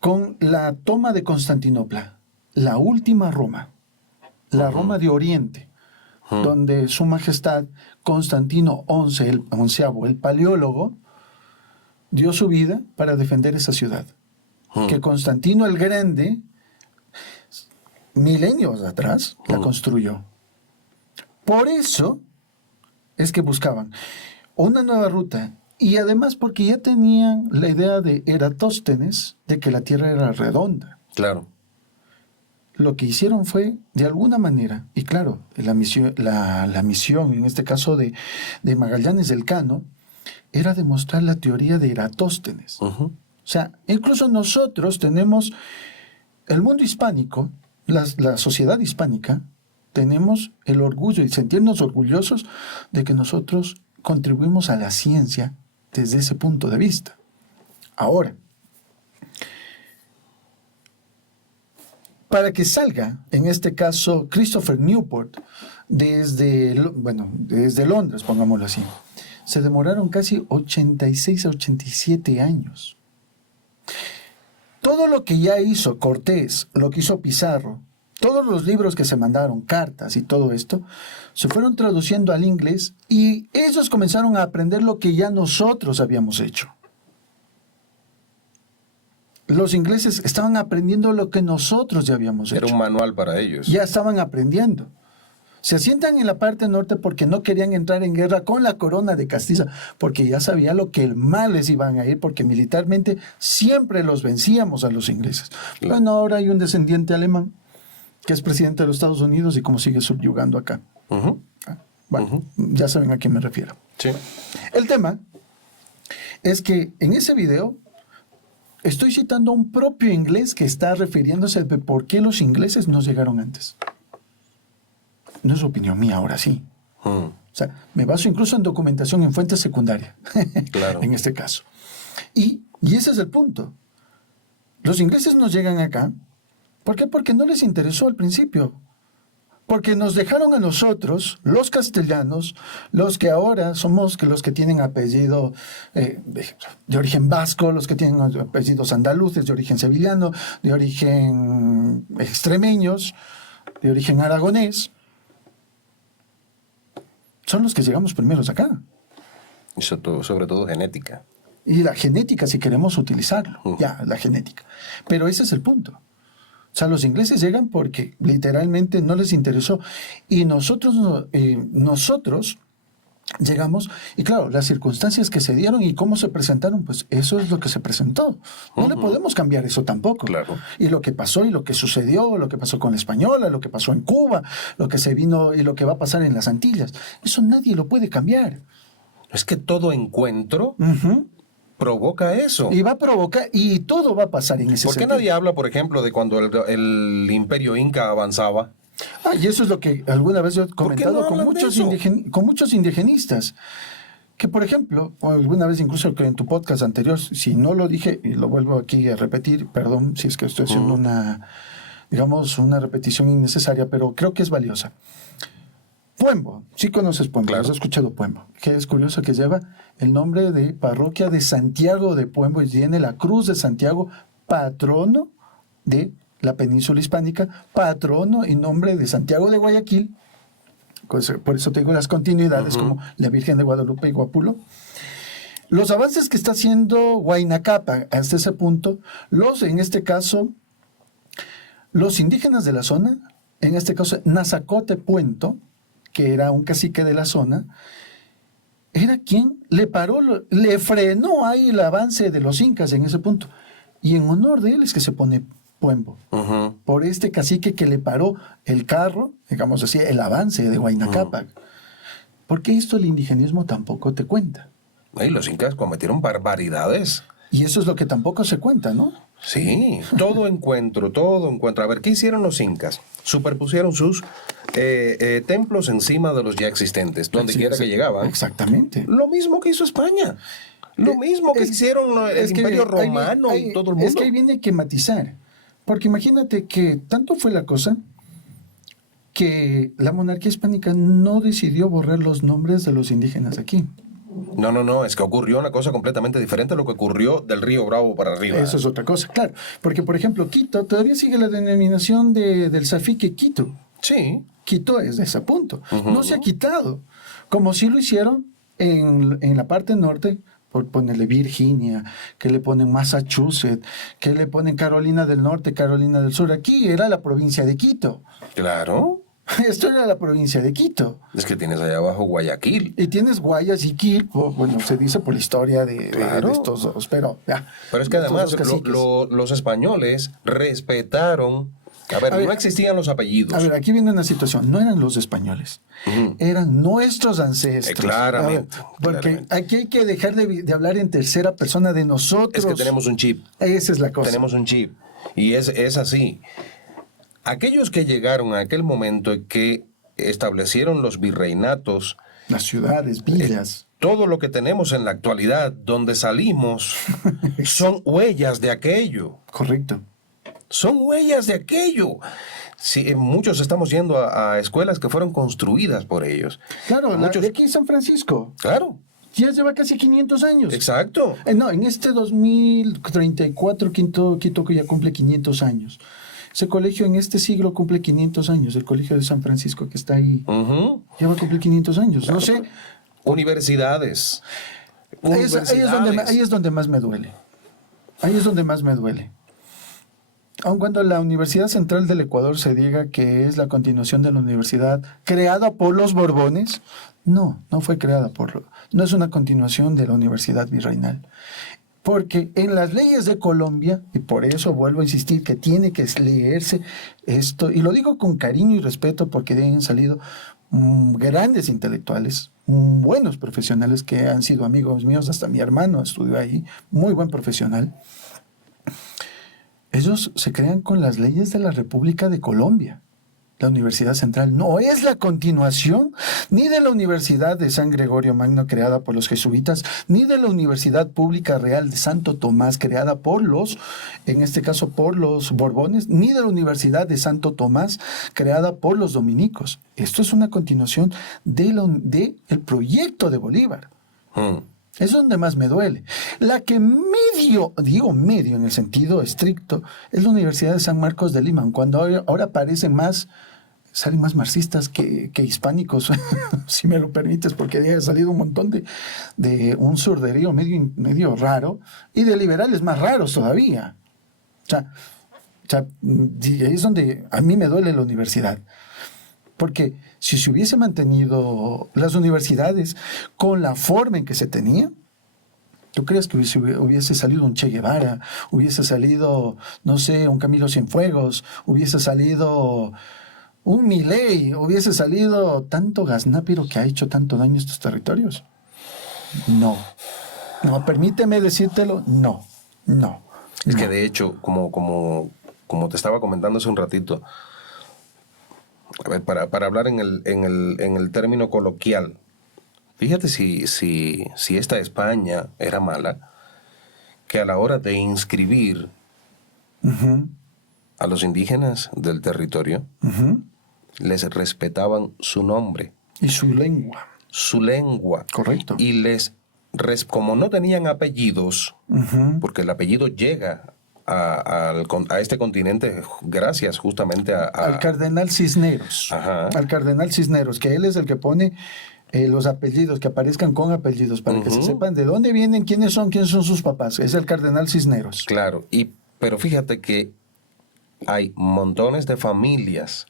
con la toma de Constantinopla, la última Roma, la Roma de Oriente, donde su majestad Constantino XI, el onceavo, el paleólogo, dio su vida para defender esa ciudad. Que Constantino el Grande, milenios atrás, la construyó. Por eso es que buscaban una nueva ruta, y además porque ya tenían la idea de Eratóstenes de que la Tierra era redonda. Claro. Lo que hicieron fue, de alguna manera, y claro, la misión en este caso de Magallanes del Cano, era demostrar la teoría de Eratóstenes. Ujú. O sea, incluso nosotros tenemos, el mundo hispánico, la sociedad hispánica, tenemos el orgullo y sentirnos orgullosos de que nosotros contribuimos a la ciencia desde ese punto de vista. Ahora, para que salga, en este caso, Christopher Newport, desde Londres, pongámoslo así, se demoraron casi 86 a 87 años. Todo lo que ya hizo Cortés, lo que hizo Pizarro, todos los libros que se mandaron, cartas y todo esto, se fueron traduciendo al inglés y ellos comenzaron a aprender lo que ya nosotros habíamos hecho. Los ingleses estaban aprendiendo lo que nosotros ya habíamos hecho. Era un manual para ellos. Ya estaban aprendiendo. Se asientan en la parte norte porque no querían entrar en guerra con la corona de Castilla, porque ya sabía lo que el mal les iban a ir, porque militarmente siempre los vencíamos a los ingleses. Claro. Bueno, ahora hay un descendiente alemán que es presidente de los Estados Unidos y cómo sigue subyugando acá. Ujú. Bueno, ya saben a quién me refiero. Sí. El tema es que en ese video estoy citando a un propio inglés que está refiriéndose de por qué los ingleses no llegaron antes. No es opinión mía, ahora sí. O sea, me baso incluso en documentación en fuente secundaria, Claro. en este caso. Y ese es el punto. Los ingleses nos llegan acá, ¿por qué? Porque no les interesó al principio. Porque nos dejaron a nosotros, los castellanos, los que ahora somos los que tienen apellido de origen vasco, los que tienen apellidos andaluces, de origen sevillano, de origen extremeños, de origen aragonés. Son los que llegamos primeros acá. Y sobre todo genética. Y la genética, si queremos utilizarlo, ya, la genética. Pero ese es el punto. O sea, los ingleses llegan porque literalmente no les interesó. Y nosotros llegamos, y claro, las circunstancias que se dieron y cómo se presentaron, pues eso es lo que se presentó. No le podemos cambiar eso tampoco. Claro. Y lo que pasó y lo que sucedió, lo que pasó con la española, lo que pasó en Cuba, lo que se vino y lo que va a pasar en las Antillas, eso nadie lo puede cambiar. Es que todo encuentro provoca eso. Y va a provocar, y todo va a pasar en ese ¿Por qué sentido. nadie habla, por ejemplo, de cuando el imperio inca avanzaba? Y eso es lo que alguna vez yo he qué comentado no con hablan de muchos, eso? con muchos indigenistas. Que, por ejemplo, o alguna vez incluso que en tu podcast anterior, si no lo dije, y lo vuelvo aquí a repetir, perdón si es que estoy haciendo una repetición innecesaria, pero creo que es valiosa. Puembo, sí conoces Puembo, Claro. has escuchado Puembo, que es curioso que lleva el nombre de parroquia de Santiago de Puembo y tiene la cruz de Santiago, patrono de la península hispánica, patrono y nombre de Santiago de Guayaquil. Por eso tengo las continuidades como la Virgen de Guadalupe y Guapulo. Los avances que está haciendo Huayna Cápac hasta ese punto, en este caso, los indígenas de la zona, en este caso Nazacote Puento, que era un cacique de la zona, era quien le frenó ahí el avance de los incas en ese punto. Y en honor de él es que se pone Puembo. Por este cacique que le paró el carro, digamos así, el avance de Huayna Cápac. Porque esto el indigenismo tampoco te cuenta. Y los incas cometieron barbaridades. Y eso es lo que tampoco se cuenta, ¿no? Sí, todo encuentro. A ver, ¿qué hicieron los incas? Superpusieron sus templos encima de los ya existentes, donde quiera que llegaban. Exactamente. Lo mismo que hizo España. Lo mismo que hicieron el Imperio Romano y todo el mundo. Es que ahí viene que matizar. Porque imagínate que tanto fue la cosa que la monarquía hispánica no decidió borrar los nombres de los indígenas aquí. No, es que ocurrió una cosa completamente diferente a lo que ocurrió del Río Bravo para arriba. Eso es otra cosa, claro. Porque, por ejemplo, Quito todavía sigue la denominación del Zafique Quito. Sí. Quito es de ese punto. No se ha quitado. Como sí lo hicieron en la parte norte, por ponerle Virginia, que le ponen Massachusetts, que le ponen Carolina del Norte, Carolina del Sur. Aquí era la provincia de Quito. Claro. Esto era la provincia de Quito. Es que tienes allá abajo Guayaquil. Y tienes Guayas y Quil, bueno, se dice por la historia de estos dos, pero ya. Pero es que estos además dos caciques. los españoles respetaron A ver, A ver, no existían los apellidos. A ver, aquí viene una situación. No eran los españoles, eran nuestros ancestros. Claramente, A ver, porque claramente. aquí hay que dejar de hablar en tercera persona de nosotros. Es que tenemos un chip. Esa es la cosa. Tenemos un chip. Y es así. Aquellos que llegaron a aquel momento que establecieron los virreinatos, Las ciudades, villas. todo lo que tenemos en la actualidad, donde salimos, son huellas de aquello. Correcto. Son huellas de aquello. Sí, muchos estamos yendo a escuelas que fueron construidas por ellos. Claro, Muchos- de aquí San Francisco. Claro, Ya lleva casi 500 años. exacto. No, en este 2034, Quito que ya cumple 500 años. Ese colegio en este siglo cumple 500 años. El colegio de San Francisco que está ahí Ujú. ya va a cumplir 500 años. No sé, Universidades. ahí es donde más me duele. Ahí es donde más me duele. Aun cuando la Universidad Central del Ecuador se diga que es la continuación de la universidad creada por los Borbones, no fue creada no es una continuación de la Universidad Virreinal. Porque en las leyes de Colombia, y por eso vuelvo a insistir que tiene que leerse esto, y lo digo con cariño y respeto porque de ahí han salido grandes intelectuales, buenos profesionales que han sido amigos míos, hasta mi hermano estudió ahí, muy buen profesional. Ellos se crean con las leyes de la República de Colombia. La Universidad Central no es la continuación ni de la Universidad de San Gregorio Magno creada por los jesuitas, ni de la Universidad Pública Real de Santo Tomás creada por en este caso por los Borbones, ni de la Universidad de Santo Tomás creada por los dominicos. Esto es una continuación del proyecto de Bolívar. Es donde más me duele. La que digo medio en el sentido estricto, es la Universidad de San Marcos de Lima, cuando ahora salen más marxistas que hispánicos, si me lo permites, porque ha salido un montón de un surderío medio raro, y de liberales más raros todavía. O sea, ahí es donde a mí me duele la universidad. Porque si se hubiese mantenido las universidades con la forma en que se tenía, ¿tú crees que hubiese salido un Che Guevara, hubiese salido, no sé, un Camilo Cienfuegos, hubiese salido un Milei, hubiese salido tanto gaznápiro que ha hecho tanto daño a estos territorios? No, permíteme decírtelo, no. Es que de hecho, como te estaba comentando hace un ratito, a ver, para hablar en el término coloquial, fíjate si esta España era mala, que a la hora de inscribir a los indígenas del territorio, les respetaban su nombre. Y su lengua. Su lengua. Correcto. Y como no tenían apellidos, porque el apellido llega a este continente gracias justamente al cardenal Cisneros. Ajá. Al cardenal Cisneros, que él es el que pone los apellidos, que aparezcan con apellidos, para que se sepan de dónde vienen, quiénes son sus papás. Es el cardenal Cisneros. Claro, pero fíjate que hay montones de familias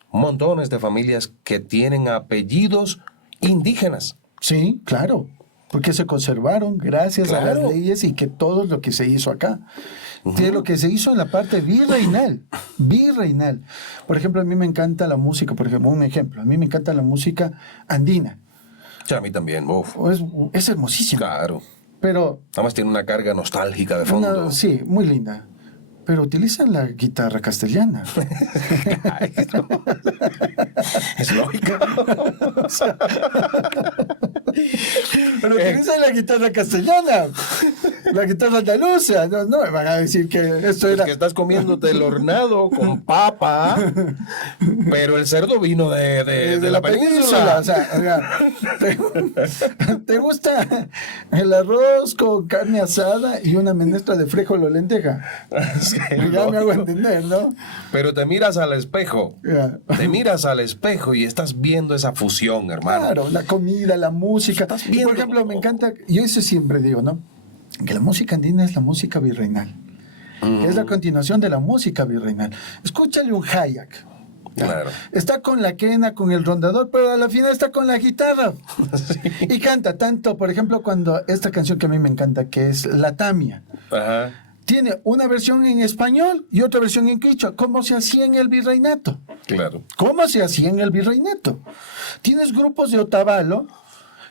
que tienen apellidos indígenas. Sí, claro, porque se conservaron gracias a las leyes y que todo lo que se hizo acá. De lo que se hizo en la parte virreinal. Por ejemplo, a mí me encanta la música, a mí me encanta la música andina. Sí, a mí también, Es hermosísima. Claro. Pero nada más tiene una carga nostálgica de fondo. Sí, muy linda. Pero utilizan la guitarra castellana. Es lógico. Pero utilizan la guitarra castellana. La guitarra andaluza. No me van a decir que esto era... Es que estás comiéndote el hornado con papa, pero el cerdo vino de la península. O sea, ¿te gusta el arroz con carne asada y una menestra de frijol o lenteja? Sí, ya me hago entender, ¿no? Pero te miras al espejo. Te miras al espejo y estás viendo esa fusión, hermano. Claro, la comida, la música. Y por ejemplo, me encanta, yo eso siempre digo, ¿no? Que la música andina es la música virreinal. Es la continuación de la música virreinal. Escúchale un Hayak. Claro. Está con la quena, con el rondador, pero a la final está con la guitarra. Sí. Y canta tanto, por ejemplo, cuando esta canción que a mí me encanta, que es La Tamia. Ajá. tiene una versión en español y otra versión en quichua, como se hacía en el virreinato. Claro. ¿Cómo se hacía en el virreinato? Tienes grupos de Otavalo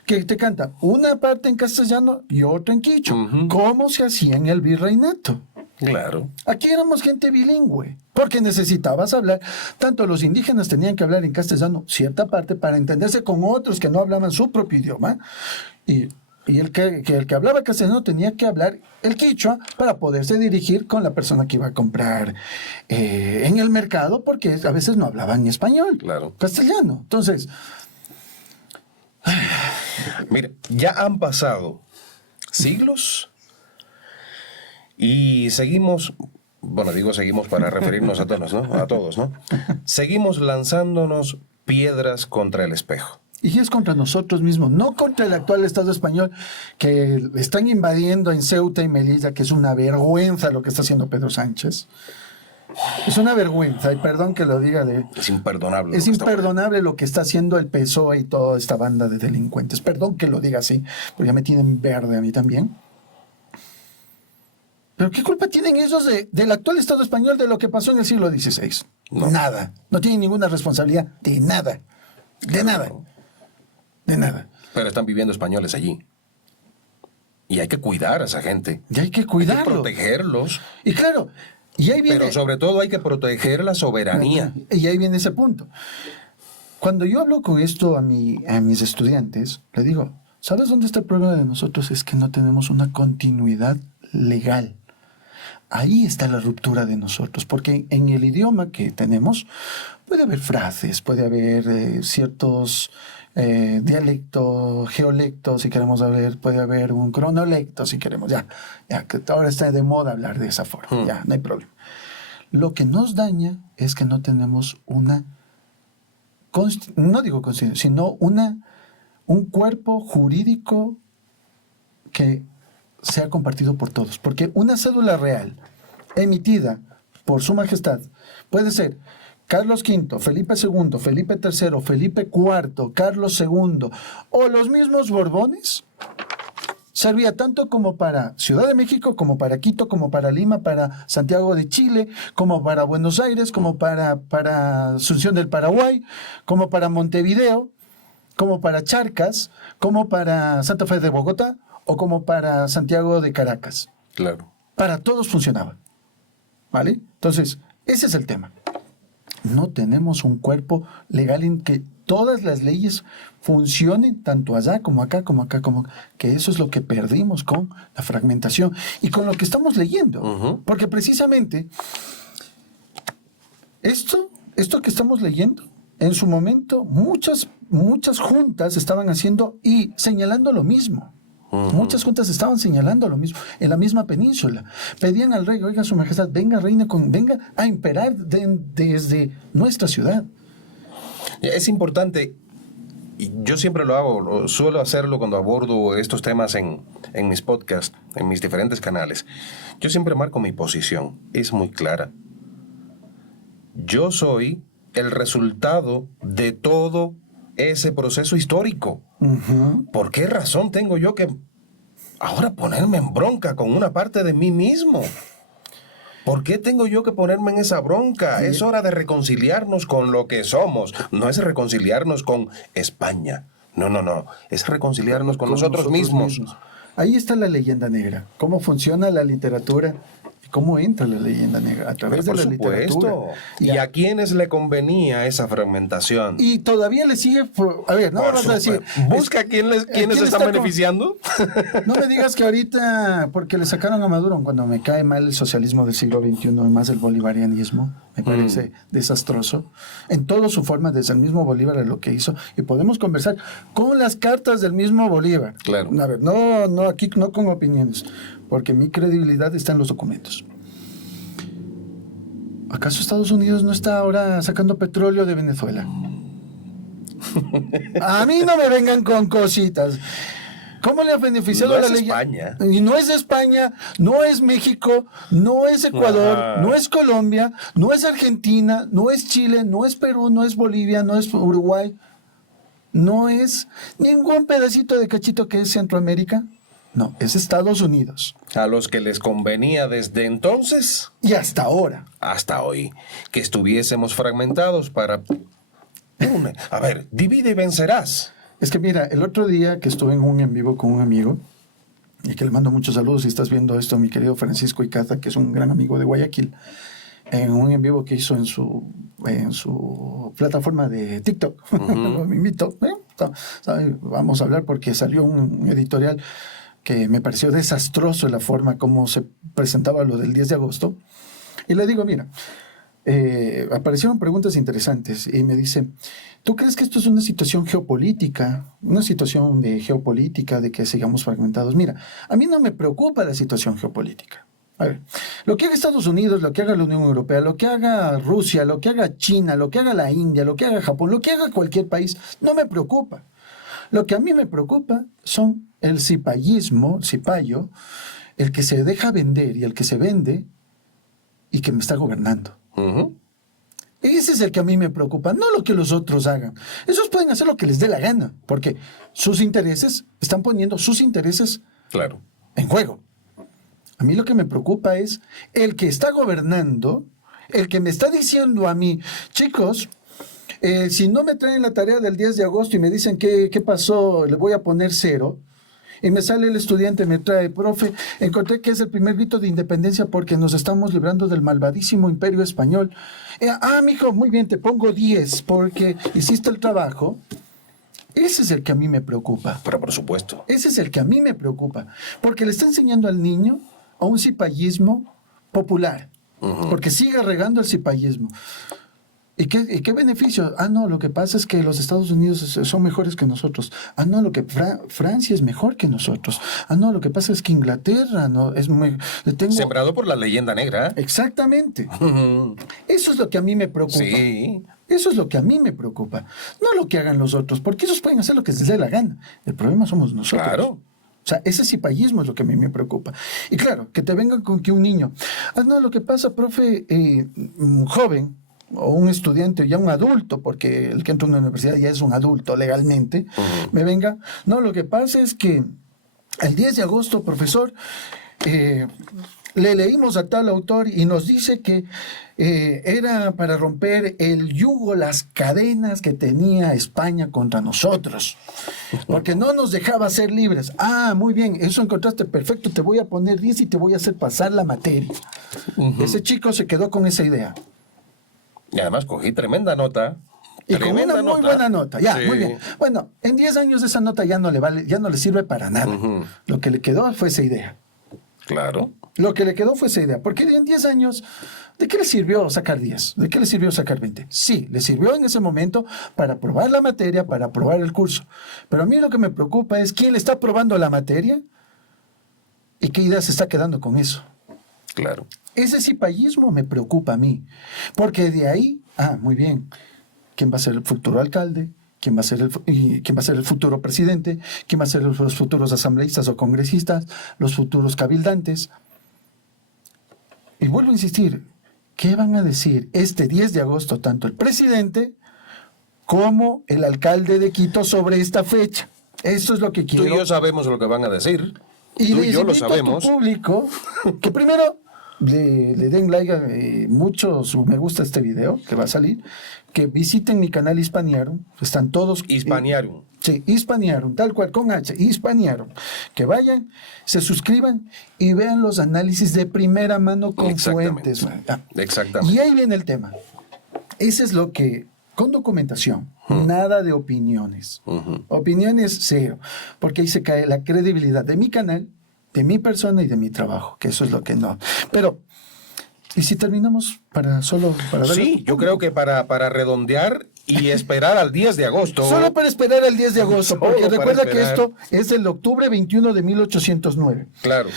que te cantan una parte en castellano y otra en quichua. ¿Cómo se hacía en el virreinato? Claro. Aquí éramos gente bilingüe, porque necesitabas hablar, tanto los indígenas tenían que hablar en castellano cierta parte para entenderse con otros que no hablaban su propio idioma, y el que hablaba castellano tenía que hablar el quichua para poderse dirigir con la persona que iba a comprar en el mercado, porque a veces no hablaban español, Claro. castellano. Entonces, mire, ya han pasado siglos y seguimos, bueno, digo seguimos para referirnos a todos, ¿no? A todos, ¿no? Seguimos lanzándonos piedras contra el espejo. y es contra nosotros mismos, no contra el actual Estado español que están invadiendo en Ceuta y Melilla, que es una vergüenza lo que está haciendo Pedro Sánchez. Es una vergüenza, y perdón que lo diga Es imperdonable. Es imperdonable lo que está haciendo el PSOE y toda esta banda de delincuentes. Perdón que lo diga así, porque ya me tienen verde a mí también. ¿Pero qué culpa tienen ellos del actual Estado español de lo que pasó en el siglo XVI? No. Nada. No tienen ninguna responsabilidad de nada. De nada. De nada. Pero están viviendo españoles allí. Y hay que cuidar a esa gente. Y hay que Hay que cuidarlo. protegerlos. Y claro, y ahí viene... Pero sobre todo hay que proteger la soberanía. Y ahí viene ese punto. Cuando yo hablo con esto a mis estudiantes, le digo, ¿sabes dónde está el problema de nosotros? Es que no tenemos una continuidad legal. Ahí está la ruptura de nosotros, porque en el idioma que tenemos puede haber frases, puede haber ciertos dialectos, geolectos, si queremos hablar, puede haber un cronolecto, si queremos, ya, que ahora está de moda hablar de esa forma, ya, no hay problema. Lo que nos daña es que no tenemos una, no digo constitución, sino un cuerpo jurídico que sea compartido por todos. Porque una cédula real emitida por su majestad puede ser Carlos V, Felipe II, Felipe III, Felipe IV, Carlos II o los mismos Borbones. Servía tanto como para Ciudad de México, como para Quito, como para Lima, para Santiago de Chile, como para Buenos Aires, como para Asunción del Paraguay, como para Montevideo, como para Charcas, como para Santa Fe de Bogotá o como para Santiago de Caracas. Claro. Para todos funcionaba. ¿Vale? Entonces, ese es el tema. No tenemos un cuerpo legal en que todas las leyes funcionen tanto allá como acá, como acá, como que eso es lo que perdimos con la fragmentación y con lo que estamos leyendo. Porque precisamente esto que estamos leyendo, en su momento muchas juntas estaban haciendo y señalando lo mismo. Muchas juntas estaban señalando lo mismo en la misma península. Pedían al rey, oiga, su majestad, venga a imperar desde nuestra ciudad. Es importante, y yo siempre lo hago, suelo hacerlo cuando abordo estos temas en mis podcasts, en mis diferentes canales. Yo siempre marco mi posición, es muy clara. Yo soy el resultado de todo ese proceso histórico. ¿Por qué razón tengo yo que ahora ponerme en bronca con una parte de mí mismo? ¿Por qué tengo yo que ponerme en esa bronca? Sí. Es hora de reconciliarnos con lo que somos. No es reconciliarnos con España. No. Es reconciliarnos con nosotros mismos. Ahí está la leyenda negra. ¿Cómo funciona la literatura? ¿Cómo entra la leyenda negra? A través de la literatura. ¿Y a quiénes le convenía esa fragmentación? Y todavía le sigue... A ver, no me vas a decir... Busca quiénes se están beneficiando. No me digas que ahorita... Porque le sacaron a Maduro cuando me cae mal el socialismo del siglo XXI y más el bolivarianismo. Me parece desastroso. En toda su forma, desde el mismo Bolívar es lo que hizo. Y podemos conversar con las cartas del mismo Bolívar. Claro. A ver, no aquí no con opiniones. Porque mi credibilidad está en los documentos. ¿Acaso Estados Unidos no está ahora sacando petróleo de Venezuela? A mí no me vengan con cositas. ¿Cómo le ha beneficiado la ley? España. Y no es España, no es México, no es Ecuador, no es Colombia, no es Argentina, no es Chile, no es Perú, no es Bolivia, no es Uruguay. No es ningún pedacito de cachito que es Centroamérica. No, es Estados Unidos. A los que les convenía desde entonces Y hasta ahora. hasta hoy, que estuviésemos fragmentados para... A ver, divide y vencerás. Es que mira, el otro día que estuve en un en vivo con un amigo, y que le mando muchos saludos si estás viendo esto, mi querido Francisco Icaza, que es un gran amigo de Guayaquil, en un en vivo que hizo en su plataforma de TikTok. Me invitó, vamos a hablar porque salió un editorial que me pareció desastroso en la forma como se presentaba lo del 10 de agosto. Y le digo, mira, aparecieron preguntas interesantes y me dice, ¿tú crees que esto es una situación geopolítica? Una situación de geopolítica, de que sigamos fragmentados. Mira, a mí no me preocupa la situación geopolítica. A ver, lo que haga Estados Unidos, lo que haga la Unión Europea, lo que haga Rusia, lo que haga China, lo que haga la India, lo que haga Japón, lo que haga cualquier país, no me preocupa. Lo que a mí me preocupa son el cipayismo, cipayo, el que se deja vender y el que se vende y que me está gobernando. Ese es el que a mí me preocupa, no lo que los otros hagan. Esos pueden hacer lo que les dé la gana, porque sus intereses, están poniendo sus intereses Claro. en juego. A mí lo que me preocupa es el que está gobernando, el que me está diciendo a mí, chicos, si no me traen la tarea del 10 de agosto y me dicen qué pasó, le voy a poner 0. Y me sale el estudiante, me trae, profe, encontré que es el primer grito de independencia porque nos estamos librando del malvadísimo imperio español. Mijo, muy bien, te pongo 10 porque hiciste el trabajo. Ese es el que a mí me preocupa. Pero por supuesto. Ese es el que a mí me preocupa. Porque le está enseñando al niño a un cipayismo popular. Porque sigue regando el cipayismo. ¿Y qué beneficio? No, lo que pasa es que los Estados Unidos son mejores que nosotros. No, lo que Francia es mejor que nosotros. No, lo que pasa es que Inglaterra no es muy... Sembrado por la leyenda negra. Exactamente. Eso es lo que a mí me preocupa. Sí. Eso es lo que a mí me preocupa. No lo que hagan los otros, porque esos pueden hacer lo que les dé la gana. El problema somos nosotros. Claro. O sea, ese cipayismo es lo que a mí me preocupa. Y claro, que te vengan con que un niño... no, lo que pasa, profe, un joven... o un estudiante, ya un adulto, porque el que entra a una universidad ya es un adulto legalmente, me venga, no, lo que pasa es que el 10 de agosto, profesor, le leímos a tal autor y nos dice que era para romper el yugo, las cadenas que tenía España contra nosotros, porque no nos dejaba ser libres. Muy bien, eso encontraste perfecto, te voy a poner 10 y te voy a hacer pasar la materia. Ese chico se quedó con esa idea. Y además cogí tremenda nota. Y con una muy buena nota, ya, Sí. muy bien. Bueno, en 10 años esa nota ya no le vale, ya no le sirve para nada. Lo que le quedó fue esa idea. Claro. Lo que le quedó fue esa idea. Porque en 10 años, ¿de qué le sirvió sacar 10? ¿De qué le sirvió sacar 20? Sí, le sirvió en ese momento para aprobar la materia, para aprobar el curso. Pero a mí lo que me preocupa es quién le está aprobando la materia y qué idea se está quedando con eso. Claro. Ese cipayismo me preocupa a mí, porque de ahí, muy bien, ¿quién va a ser el futuro alcalde? ¿Quién va a ser el futuro presidente? ¿Quién va a ser los futuros asambleístas o congresistas? ¿Los futuros cabildantes? Y vuelvo a insistir, ¿qué van a decir este 10 de agosto tanto el presidente como el alcalde de Quito sobre esta fecha? Eso es lo que quiero. Tú y yo sabemos lo que van a decir. Y Tú les y yo lo invito sabemos. a tu público que primero le den like, muchos me gusta este video que va a salir, que visiten mi canal Hispaniarum, están todos... Hispaniarum. Sí, Hispaniarum, tal cual, con H, Hispaniarum. Que vayan, se suscriban y vean los análisis de primera mano con Exactamente. fuentes. Exactamente. Y ahí viene el tema. Ese es lo que, con documentación, nada de opiniones. Opiniones cero, porque ahí se cae la credibilidad de mi canal, de mi persona y de mi trabajo, que eso es lo que no. Pero, ¿y si terminamos para ver? Sí, yo creo que para redondear y esperar al 10 de agosto. Solo para esperar al 10 de agosto, porque Solo para recuerda que esperar. esto es del octubre 21 de 1809. Claro.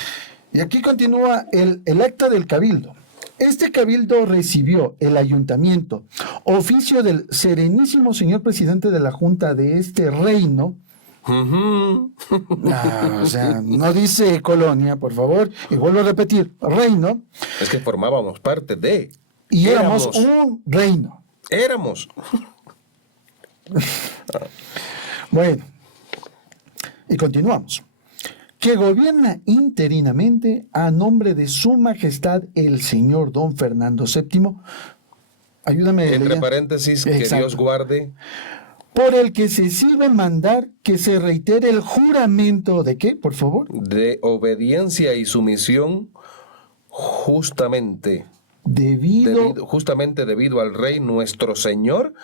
Y aquí continúa el acta del cabildo. Este cabildo recibió el ayuntamiento, oficio del serenísimo señor presidente de la Junta de este reino. O sea, no dice colonia, por favor, y vuelvo a repetir, reino, Es que formábamos parte de. y éramos un reino. Éramos. Bueno, y continuamos. que gobierna interinamente a nombre de Su Majestad el señor Don Fernando VII. Ayúdame. Entre leyendo. paréntesis, que Exacto. Dios guarde. Por el que se sirve mandar que se reitere el juramento de qué, por favor. De obediencia y sumisión justamente debido al Rey nuestro Señor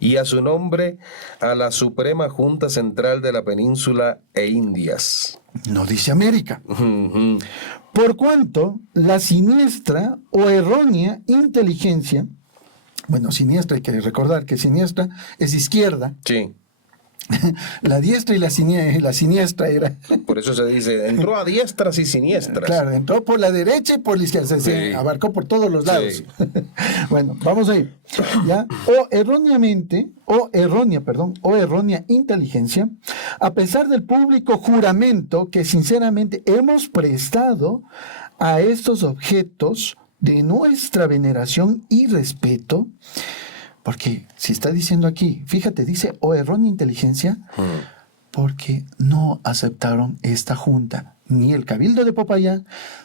y a su nombre a la Suprema Junta Central de la Península e Indias. No dice América. Ujú. Por cuanto la siniestra o errónea inteligencia, bueno, siniestra, hay que recordar que siniestra es izquierda, Sí, la diestra y la siniestra era. por eso se dice, entró a diestras y siniestras. Claro, entró por la derecha y por la izquierda, se Sí. abarcó por todos los lados. Sí. Bueno, vamos a ir. ¿Ya? O errónea inteligencia, a pesar del público juramento que sinceramente hemos prestado a estos objetos de nuestra veneración y respeto, porque si está diciendo aquí, fíjate, dice o errónea inteligencia, porque no aceptaron esta junta, ni el Cabildo de Popayán,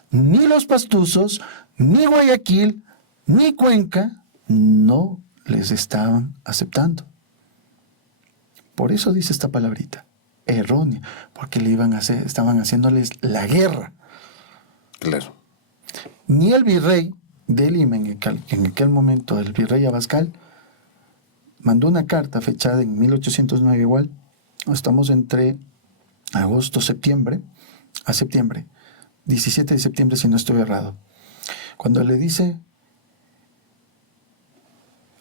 ni los Pastuzos, ni Guayaquil, ni Cuenca, no les estaban aceptando. Por eso dice esta palabrita, errónea, porque estaban haciéndoles la guerra. Claro. Ni el virrey de Lima, en aquel momento, el virrey Abascal, mandó una carta fechada en 1809 igual, estamos entre septiembre, 17 de septiembre si no estoy errado, cuando le dice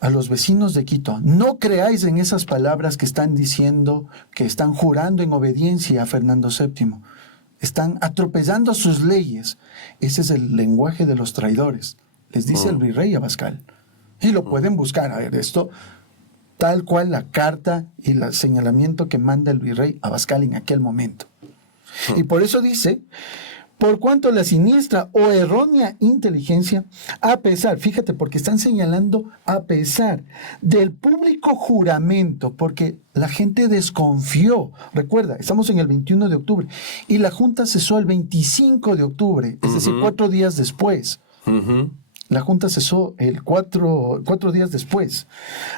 a los vecinos de Quito, no creáis en esas palabras que están diciendo, que están jurando en obediencia a Fernando VII, están atropellando sus leyes, ese es el lenguaje de los traidores, les dice el virrey Abascal, y lo pueden buscar, a ver, esto tal cual la carta y el señalamiento que manda el virrey Abascal en aquel momento. Y por eso dice, por cuanto la siniestra o errónea inteligencia, a pesar, fíjate, porque están señalando a pesar del público juramento, porque la gente desconfió. Recuerda, estamos en el 21 de octubre y la Junta cesó el 25 de octubre, es decir, 4 días después. La Junta cesó el 4 días después.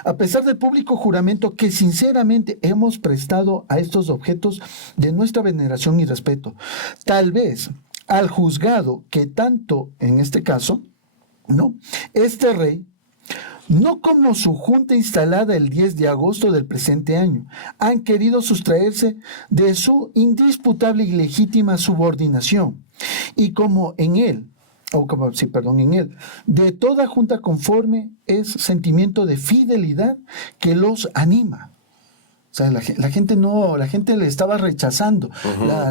A pesar del público juramento que sinceramente hemos prestado a estos objetos de nuestra veneración y respeto, tal vez al juzgado que tanto, en este caso, ¿no? Este rey, no como su junta instalada el 10 de agosto del presente año, han querido sustraerse de su indisputable y legítima subordinación, y como en él, de toda junta conforme es sentimiento de fidelidad que los anima. O sea, la gente le estaba rechazando.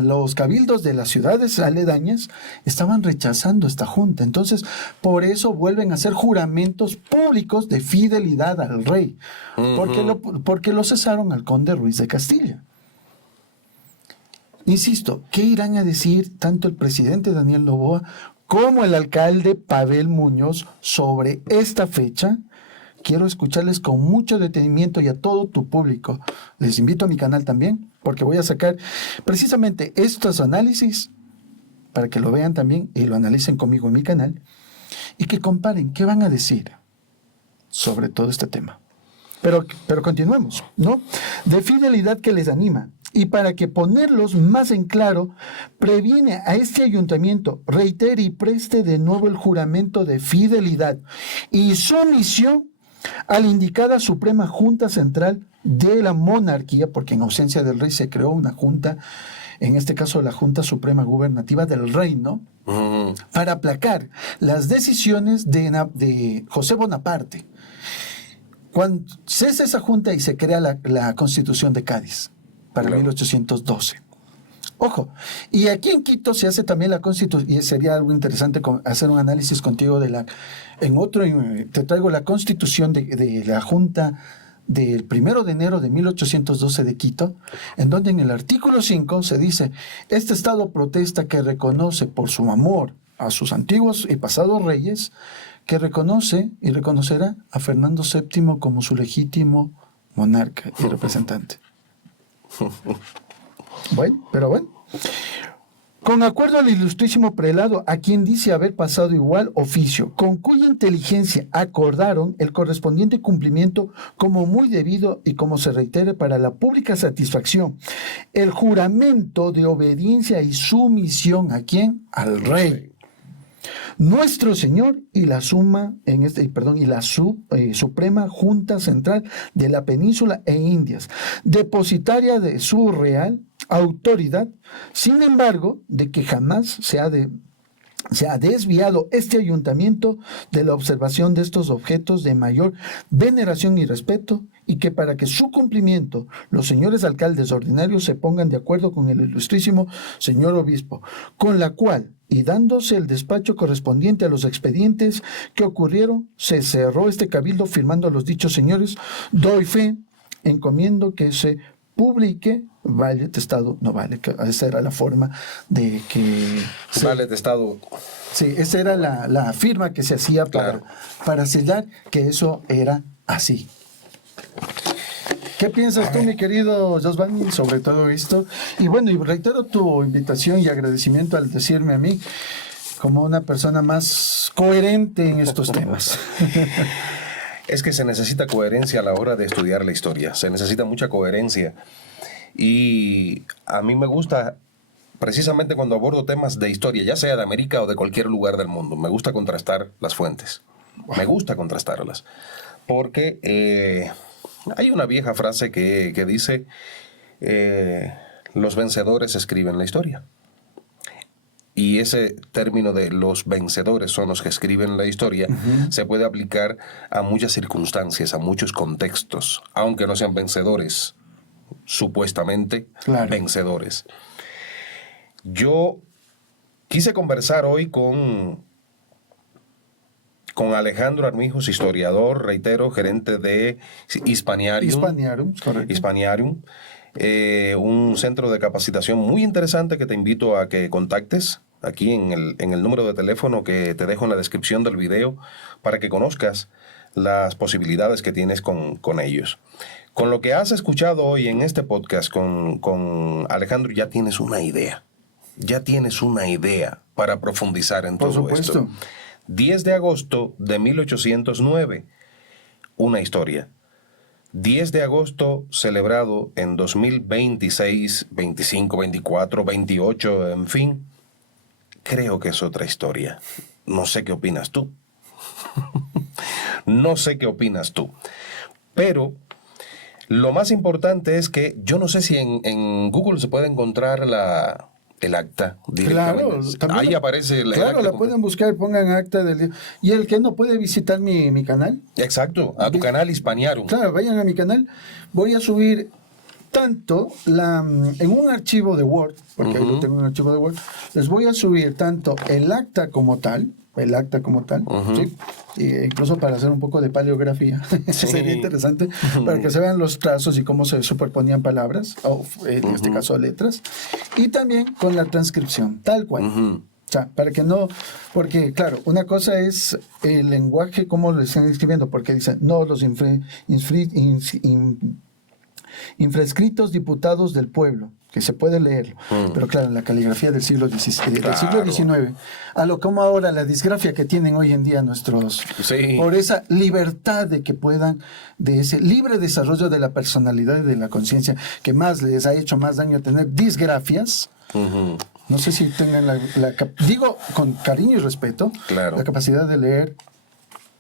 Los cabildos de las ciudades aledañas estaban rechazando esta junta. Entonces, por eso vuelven a hacer juramentos públicos de fidelidad al rey. Porque lo cesaron al conde Ruiz de Castilla. Insisto, ¿qué irán a decir tanto el presidente Daniel Noboa como el alcalde Pavel Muñoz sobre esta fecha? Quiero escucharles con mucho detenimiento y a todo tu público. Les invito a mi canal también, porque voy a sacar precisamente estos análisis para que lo vean también y lo analicen conmigo en mi canal y que comparen qué van a decir sobre todo este tema. Pero continuemos, ¿no? De fidelidad que les anima. Y para que ponerlos más en claro, previene a este ayuntamiento, reitere y preste de nuevo el juramento de fidelidad y sumisión a la indicada Suprema Junta Central de la Monarquía, porque en ausencia del rey se creó una junta, en este caso la Junta Suprema Gubernativa del Reino, para aplacar las decisiones de José Bonaparte. Cuando cesa esa junta y se crea la Constitución de Cádiz para 1812. Ojo, y aquí en Quito se hace también la Constitución, y sería algo interesante hacer un análisis contigo te traigo la Constitución de la Junta del 1 de enero de 1812 de Quito, en donde en el artículo 5 se dice, este Estado protesta que reconoce por su amor a sus antiguos y pasados reyes, que reconoce y reconocerá a Fernando VII como su legítimo monarca y representante. Bueno, Con acuerdo al ilustrísimo prelado, a quien dice haber pasado igual oficio, con cuya inteligencia acordaron el correspondiente cumplimiento como muy debido y como se reitere para la pública satisfacción, el juramento de obediencia y sumisión ¿a quién? Al rey, nuestro Señor y la Suprema Junta Central de la Península e Indias, depositaria de su real autoridad, sin embargo, de que jamás se ha desviado este ayuntamiento de la observación de estos objetos de mayor veneración y respeto, y que para que su cumplimiento los señores alcaldes ordinarios se pongan de acuerdo con el ilustrísimo señor obispo, con la cual, y dándose el despacho correspondiente a los expedientes que ocurrieron, se cerró este cabildo firmando a los dichos señores, doy fe, encomiendo que se publique, vale testado, no vale, que esa era la forma de que... Vale testado. Sí, esa era la firma que se hacía Claro. para sellar que eso era así. ¿Qué piensas tú, mi querido Josvani, sobre todo esto? Y bueno, y reitero tu invitación y agradecimiento al decirme a mí como una persona más coherente en estos temas. Es que se necesita coherencia a la hora de estudiar la historia, se necesita mucha coherencia. Y a mí me gusta, precisamente cuando abordo temas de historia, ya sea de América o de cualquier lugar del mundo, me gusta contrastar las fuentes. Me gusta contrastarlas. Porque hay una vieja frase que dice, los vencedores escriben la historia. Y ese término de los vencedores son los que escriben la historia, se puede aplicar a muchas circunstancias, a muchos contextos, aunque no sean vencedores, supuestamente Claro. vencedores. Yo quise conversar hoy con Alejandro Armijos, historiador, reitero, gerente de Hispaniarium. Hispaniarum, correcto. Hispaniarium, un centro de capacitación muy interesante que te invito a que contactes aquí en el número de teléfono que te dejo en la descripción del video para que conozcas las posibilidades que tienes con ellos. Con lo que has escuchado hoy en este podcast con Alejandro ya tienes una idea. Ya tienes una idea para profundizar en Por todo supuesto. esto. 10 de agosto de 1809, una historia. 10 de agosto celebrado en 2026, 25, 24, 28, en fin, creo que es otra historia. No sé qué opinas tú. No sé qué opinas tú. Pero lo más importante es que yo no sé si en Google se puede encontrar el acta directamente. Claro, también Ahí aparece el claro, acta la completa. pueden buscar, pongan acta del día. Y el que no puede visitar mi canal, Exacto, a tu canal Hispaniarum. claro, vayan a mi canal. Voy a subir tanto en un archivo de Word, porque ahí lo tengo en un archivo de Word, les voy a subir tanto el acta como tal, ¿sí? E incluso para hacer un poco de paleografía, Sí. sería interesante, para que se vean los trazos y cómo se superponían palabras, o en este caso letras, y también con la transcripción, tal cual. O sea, para que no, porque claro, una cosa es el lenguaje, cómo lo están escribiendo, porque dicen, no, los infrascritos diputados del pueblo, que se puede leerlo, pero claro, en la caligrafía del siglo XIX, a lo como ahora la disgrafia que tienen hoy en día nuestros, Sí. por esa libertad de que puedan, de ese libre desarrollo de la personalidad y de la conciencia, que más les ha hecho más daño tener disgrafias. No sé si tengan digo con cariño y respeto, Claro. la capacidad de leer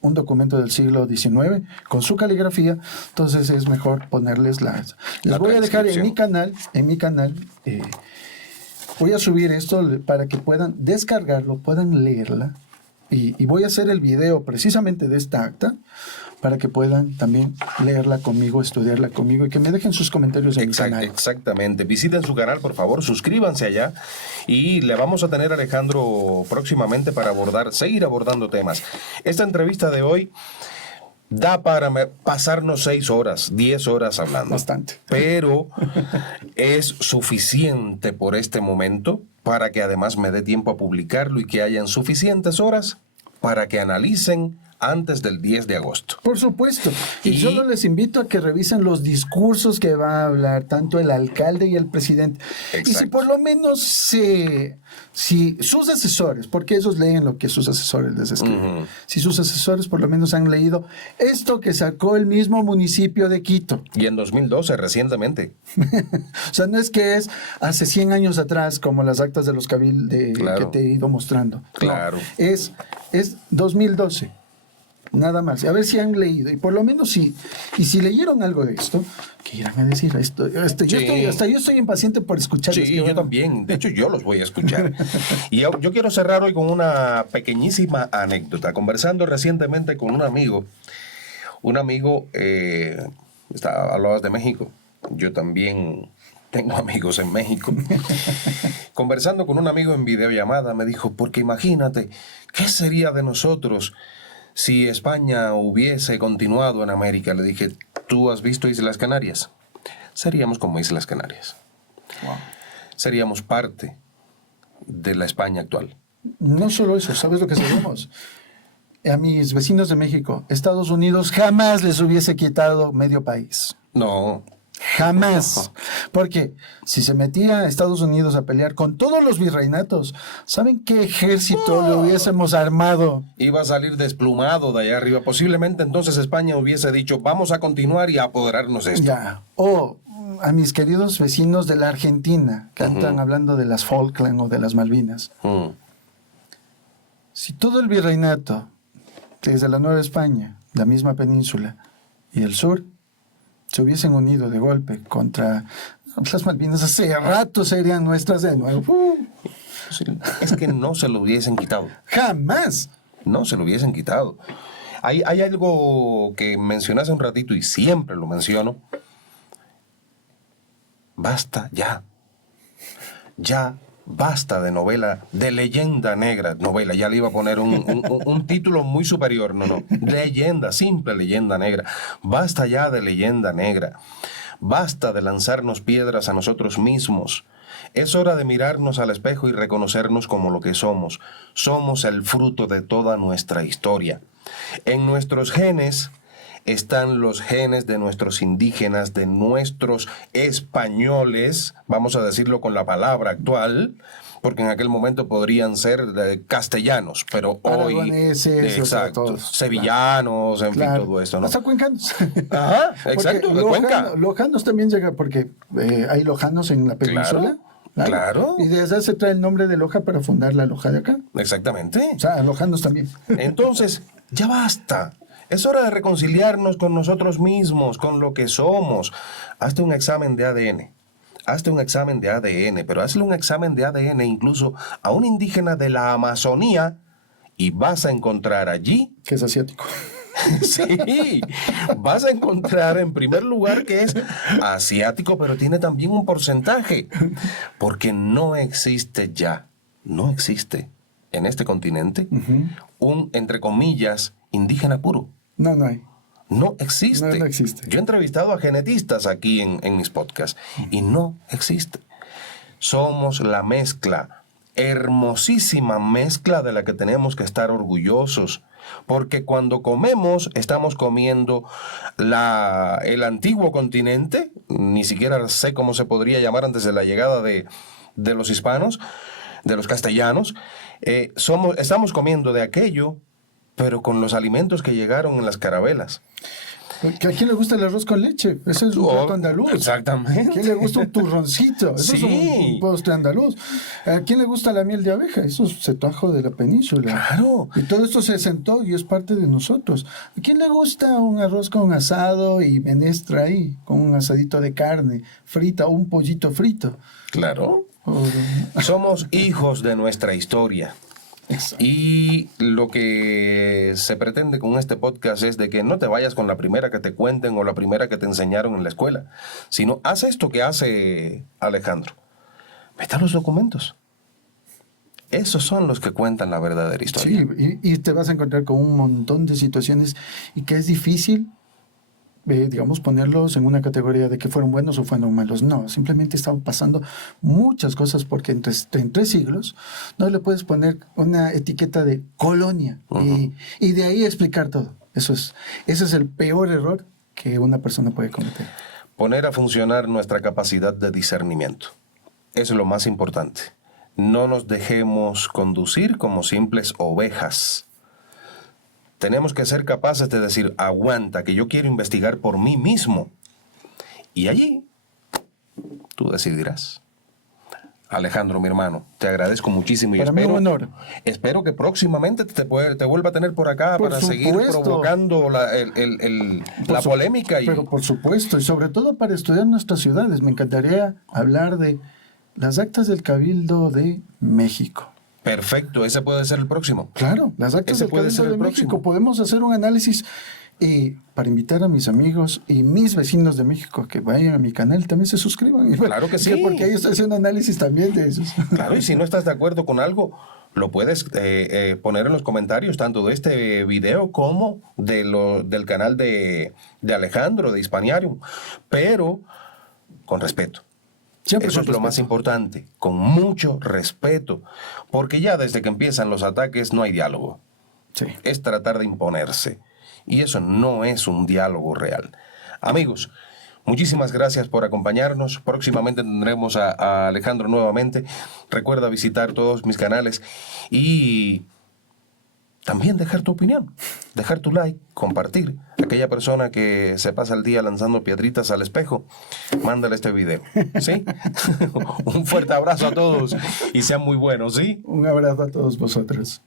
un documento del siglo XIX con su caligrafía, entonces es mejor ponerles les voy a dejar en mi canal, voy a subir esto para que puedan descargarlo, puedan leerla, y voy a hacer el video precisamente de esta acta para que puedan también leerla conmigo, estudiarla conmigo y que me dejen sus comentarios en mi canal. Exactamente. Visiten su canal, por favor, suscríbanse allá y le vamos a tener a Alejandro próximamente para seguir abordando temas. Esta entrevista de hoy da para pasarnos 6 horas, 10 horas hablando. Bastante. Pero es suficiente por este momento para que además me dé tiempo a publicarlo y que hayan suficientes horas para que analicen antes del 10 de agosto. Por supuesto. Y Y- solo les invito a que revisen los discursos que va a hablar tanto el alcalde y el presidente. Y si Exacto. por lo menos si sus asesores, porque ellos leen lo que sus asesores les escriben, si sus asesores por lo menos han leído esto que sacó el mismo municipio de Quito. Y en 2012, recientemente. O sea, no es que es hace 100 años atrás como las actas de los Claro. que te he ido mostrando. No, Claro. es 2012. Nada más. A ver si han leído. Y por lo menos si leyeron algo de esto, que irán a decir esto. Yo estoy impaciente por escucharles. Sí, yo también. De hecho, yo los voy a escuchar. Y yo quiero cerrar hoy con una pequeñísima anécdota. Conversando recientemente con un amigo. Hablabas de México. Yo también tengo amigos en México. Conversando con un amigo en videollamada, me dijo, porque imagínate, ¿qué sería de nosotros si España hubiese continuado en América? Le dije, ¿tú has visto Islas Canarias? Seríamos como Islas Canarias. Wow. Seríamos parte de la España actual. No solo eso, ¿sabes lo que sabemos? A mis vecinos de México, Estados Unidos jamás les hubiese quitado medio país. No, Jamás. Porque si se metía a Estados Unidos a pelear con todos los virreinatos, ¿saben qué ejército le hubiésemos armado? iba a salir desplumado de allá arriba. Posiblemente entonces España hubiese dicho, vamos a continuar y a apoderarnos de esto. Ya. O a mis queridos vecinos de la Argentina, que están hablando de las Falkland o de las Malvinas. Mm. Si todo el virreinato, desde la Nueva España, la misma península y el sur, se hubiesen unido de golpe contra las Malvinas, hace rato serían nuestras de nuevo. Sí, es que no se lo hubiesen quitado. ¡Jamás! No se lo hubiesen quitado. Hay algo que mencioné hace un ratito y siempre lo menciono. Basta ya. Ya basta de novela, de leyenda negra. Novela, ya le iba a poner un título muy superior. No. Leyenda, simple leyenda negra. Basta ya de leyenda negra. Basta de lanzarnos piedras a nosotros mismos. Es hora de mirarnos al espejo y reconocernos como lo que somos. Somos el fruto de toda nuestra historia. En nuestros genes están los genes de nuestros indígenas, de nuestros españoles, vamos a decirlo con la palabra actual, porque en aquel momento podrían ser castellanos, pero hoy, aragoneses, exacto, todos, sevillanos, en claro. fin, todo esto, ¿no? Hasta cuencanos. Ajá, exacto, de Cuenca. Lojanos también llega porque hay lojanos en la península. Claro. Y desde ahí se trae el nombre de Loja para fundar la Loja de acá. Exactamente. O sea, lojanos también. Entonces, ya basta. Es hora de reconciliarnos con nosotros mismos, con lo que somos. Hazte un examen de ADN. Hazte un examen de ADN, pero hazle un examen de ADN incluso a un indígena de la Amazonía y vas a encontrar allí, Que es asiático. sí, vas a encontrar en primer lugar que es asiático, pero tiene también un porcentaje, porque no existe en este continente un, entre comillas, indígena puro. No hay. No existe. No existe. Yo he entrevistado a genetistas aquí en mis podcasts y no existe. Somos la mezcla, hermosísima mezcla de la que tenemos que estar orgullosos. Porque cuando comemos, estamos comiendo el antiguo continente, ni siquiera sé cómo se podría llamar antes de la llegada de los hispanos, de los castellanos. Estamos comiendo de aquello, pero con los alimentos que llegaron en las carabelas. ¿A quién le gusta el arroz con leche? Ese es un plato andaluz. Exactamente. ¿A quién le gusta un turroncito? Eso Sí. es un postre andaluz. ¿A quién le gusta la miel de abeja? Eso se trajo de la península. Claro. Y todo esto se sentó y es parte de nosotros. ¿A quién le gusta un arroz con asado y menestra ahí? Con un asadito de carne frita o un pollito frito. Claro. O- Somos hijos de nuestra historia. Exacto. Y lo que se pretende con este podcast es de que no te vayas con la primera que te cuenten o la primera que te enseñaron en la escuela, sino haz esto que hace Alejandro. Vete a los documentos. Esos son los que cuentan la verdadera historia. Sí, y te vas a encontrar con un montón de situaciones y que es difícil digamos, ponerlos en una categoría de que fueron buenos o fueron malos. No, simplemente estaban pasando muchas cosas porque en 3 siglos no le puedes poner una etiqueta de colonia y de ahí explicar todo. Ese es el peor error que una persona puede cometer. Poner a funcionar nuestra capacidad de discernimiento. Eso es lo más importante. No nos dejemos conducir como simples ovejas. Tenemos que ser capaces de decir, aguanta, que yo quiero investigar por mí mismo. Y allí, tú decidirás. Alejandro, mi hermano, te agradezco muchísimo y Para mí un honor. Espero que próximamente te vuelva a tener por acá Por para supuesto. seguir provocando la polémica. Pero por supuesto, y sobre todo para estudiar nuestras ciudades. Me encantaría hablar de las actas del Cabildo de México. Perfecto, ese puede ser el próximo. Claro, las actas Ese del puede Cabildo ser de el México. próximo. Podemos hacer un análisis para invitar a mis amigos y mis vecinos de México que vayan a mi canal y también se suscriban. Claro que sí. Porque ahí estoy haciendo análisis también de esos. Claro, y si no estás de acuerdo con algo, lo puedes poner en los comentarios, tanto de este video como del canal de Alejandro, de Hispaniarium, pero con respeto. Siempre Eso con es lo más respeto. importante, con mucho respeto, porque ya desde que empiezan los ataques no hay diálogo, Sí. es tratar de imponerse, y eso no es un diálogo real. Amigos, muchísimas gracias por acompañarnos. Próximamente tendremos a Alejandro nuevamente. Recuerda visitar todos mis canales y también dejar tu opinión, dejar tu like, compartir. Aquella persona que se pasa el día lanzando piedritas al espejo, mándale este video, ¿sí? Un fuerte abrazo a todos y sean muy buenos, ¿sí? Un abrazo a todos vosotros.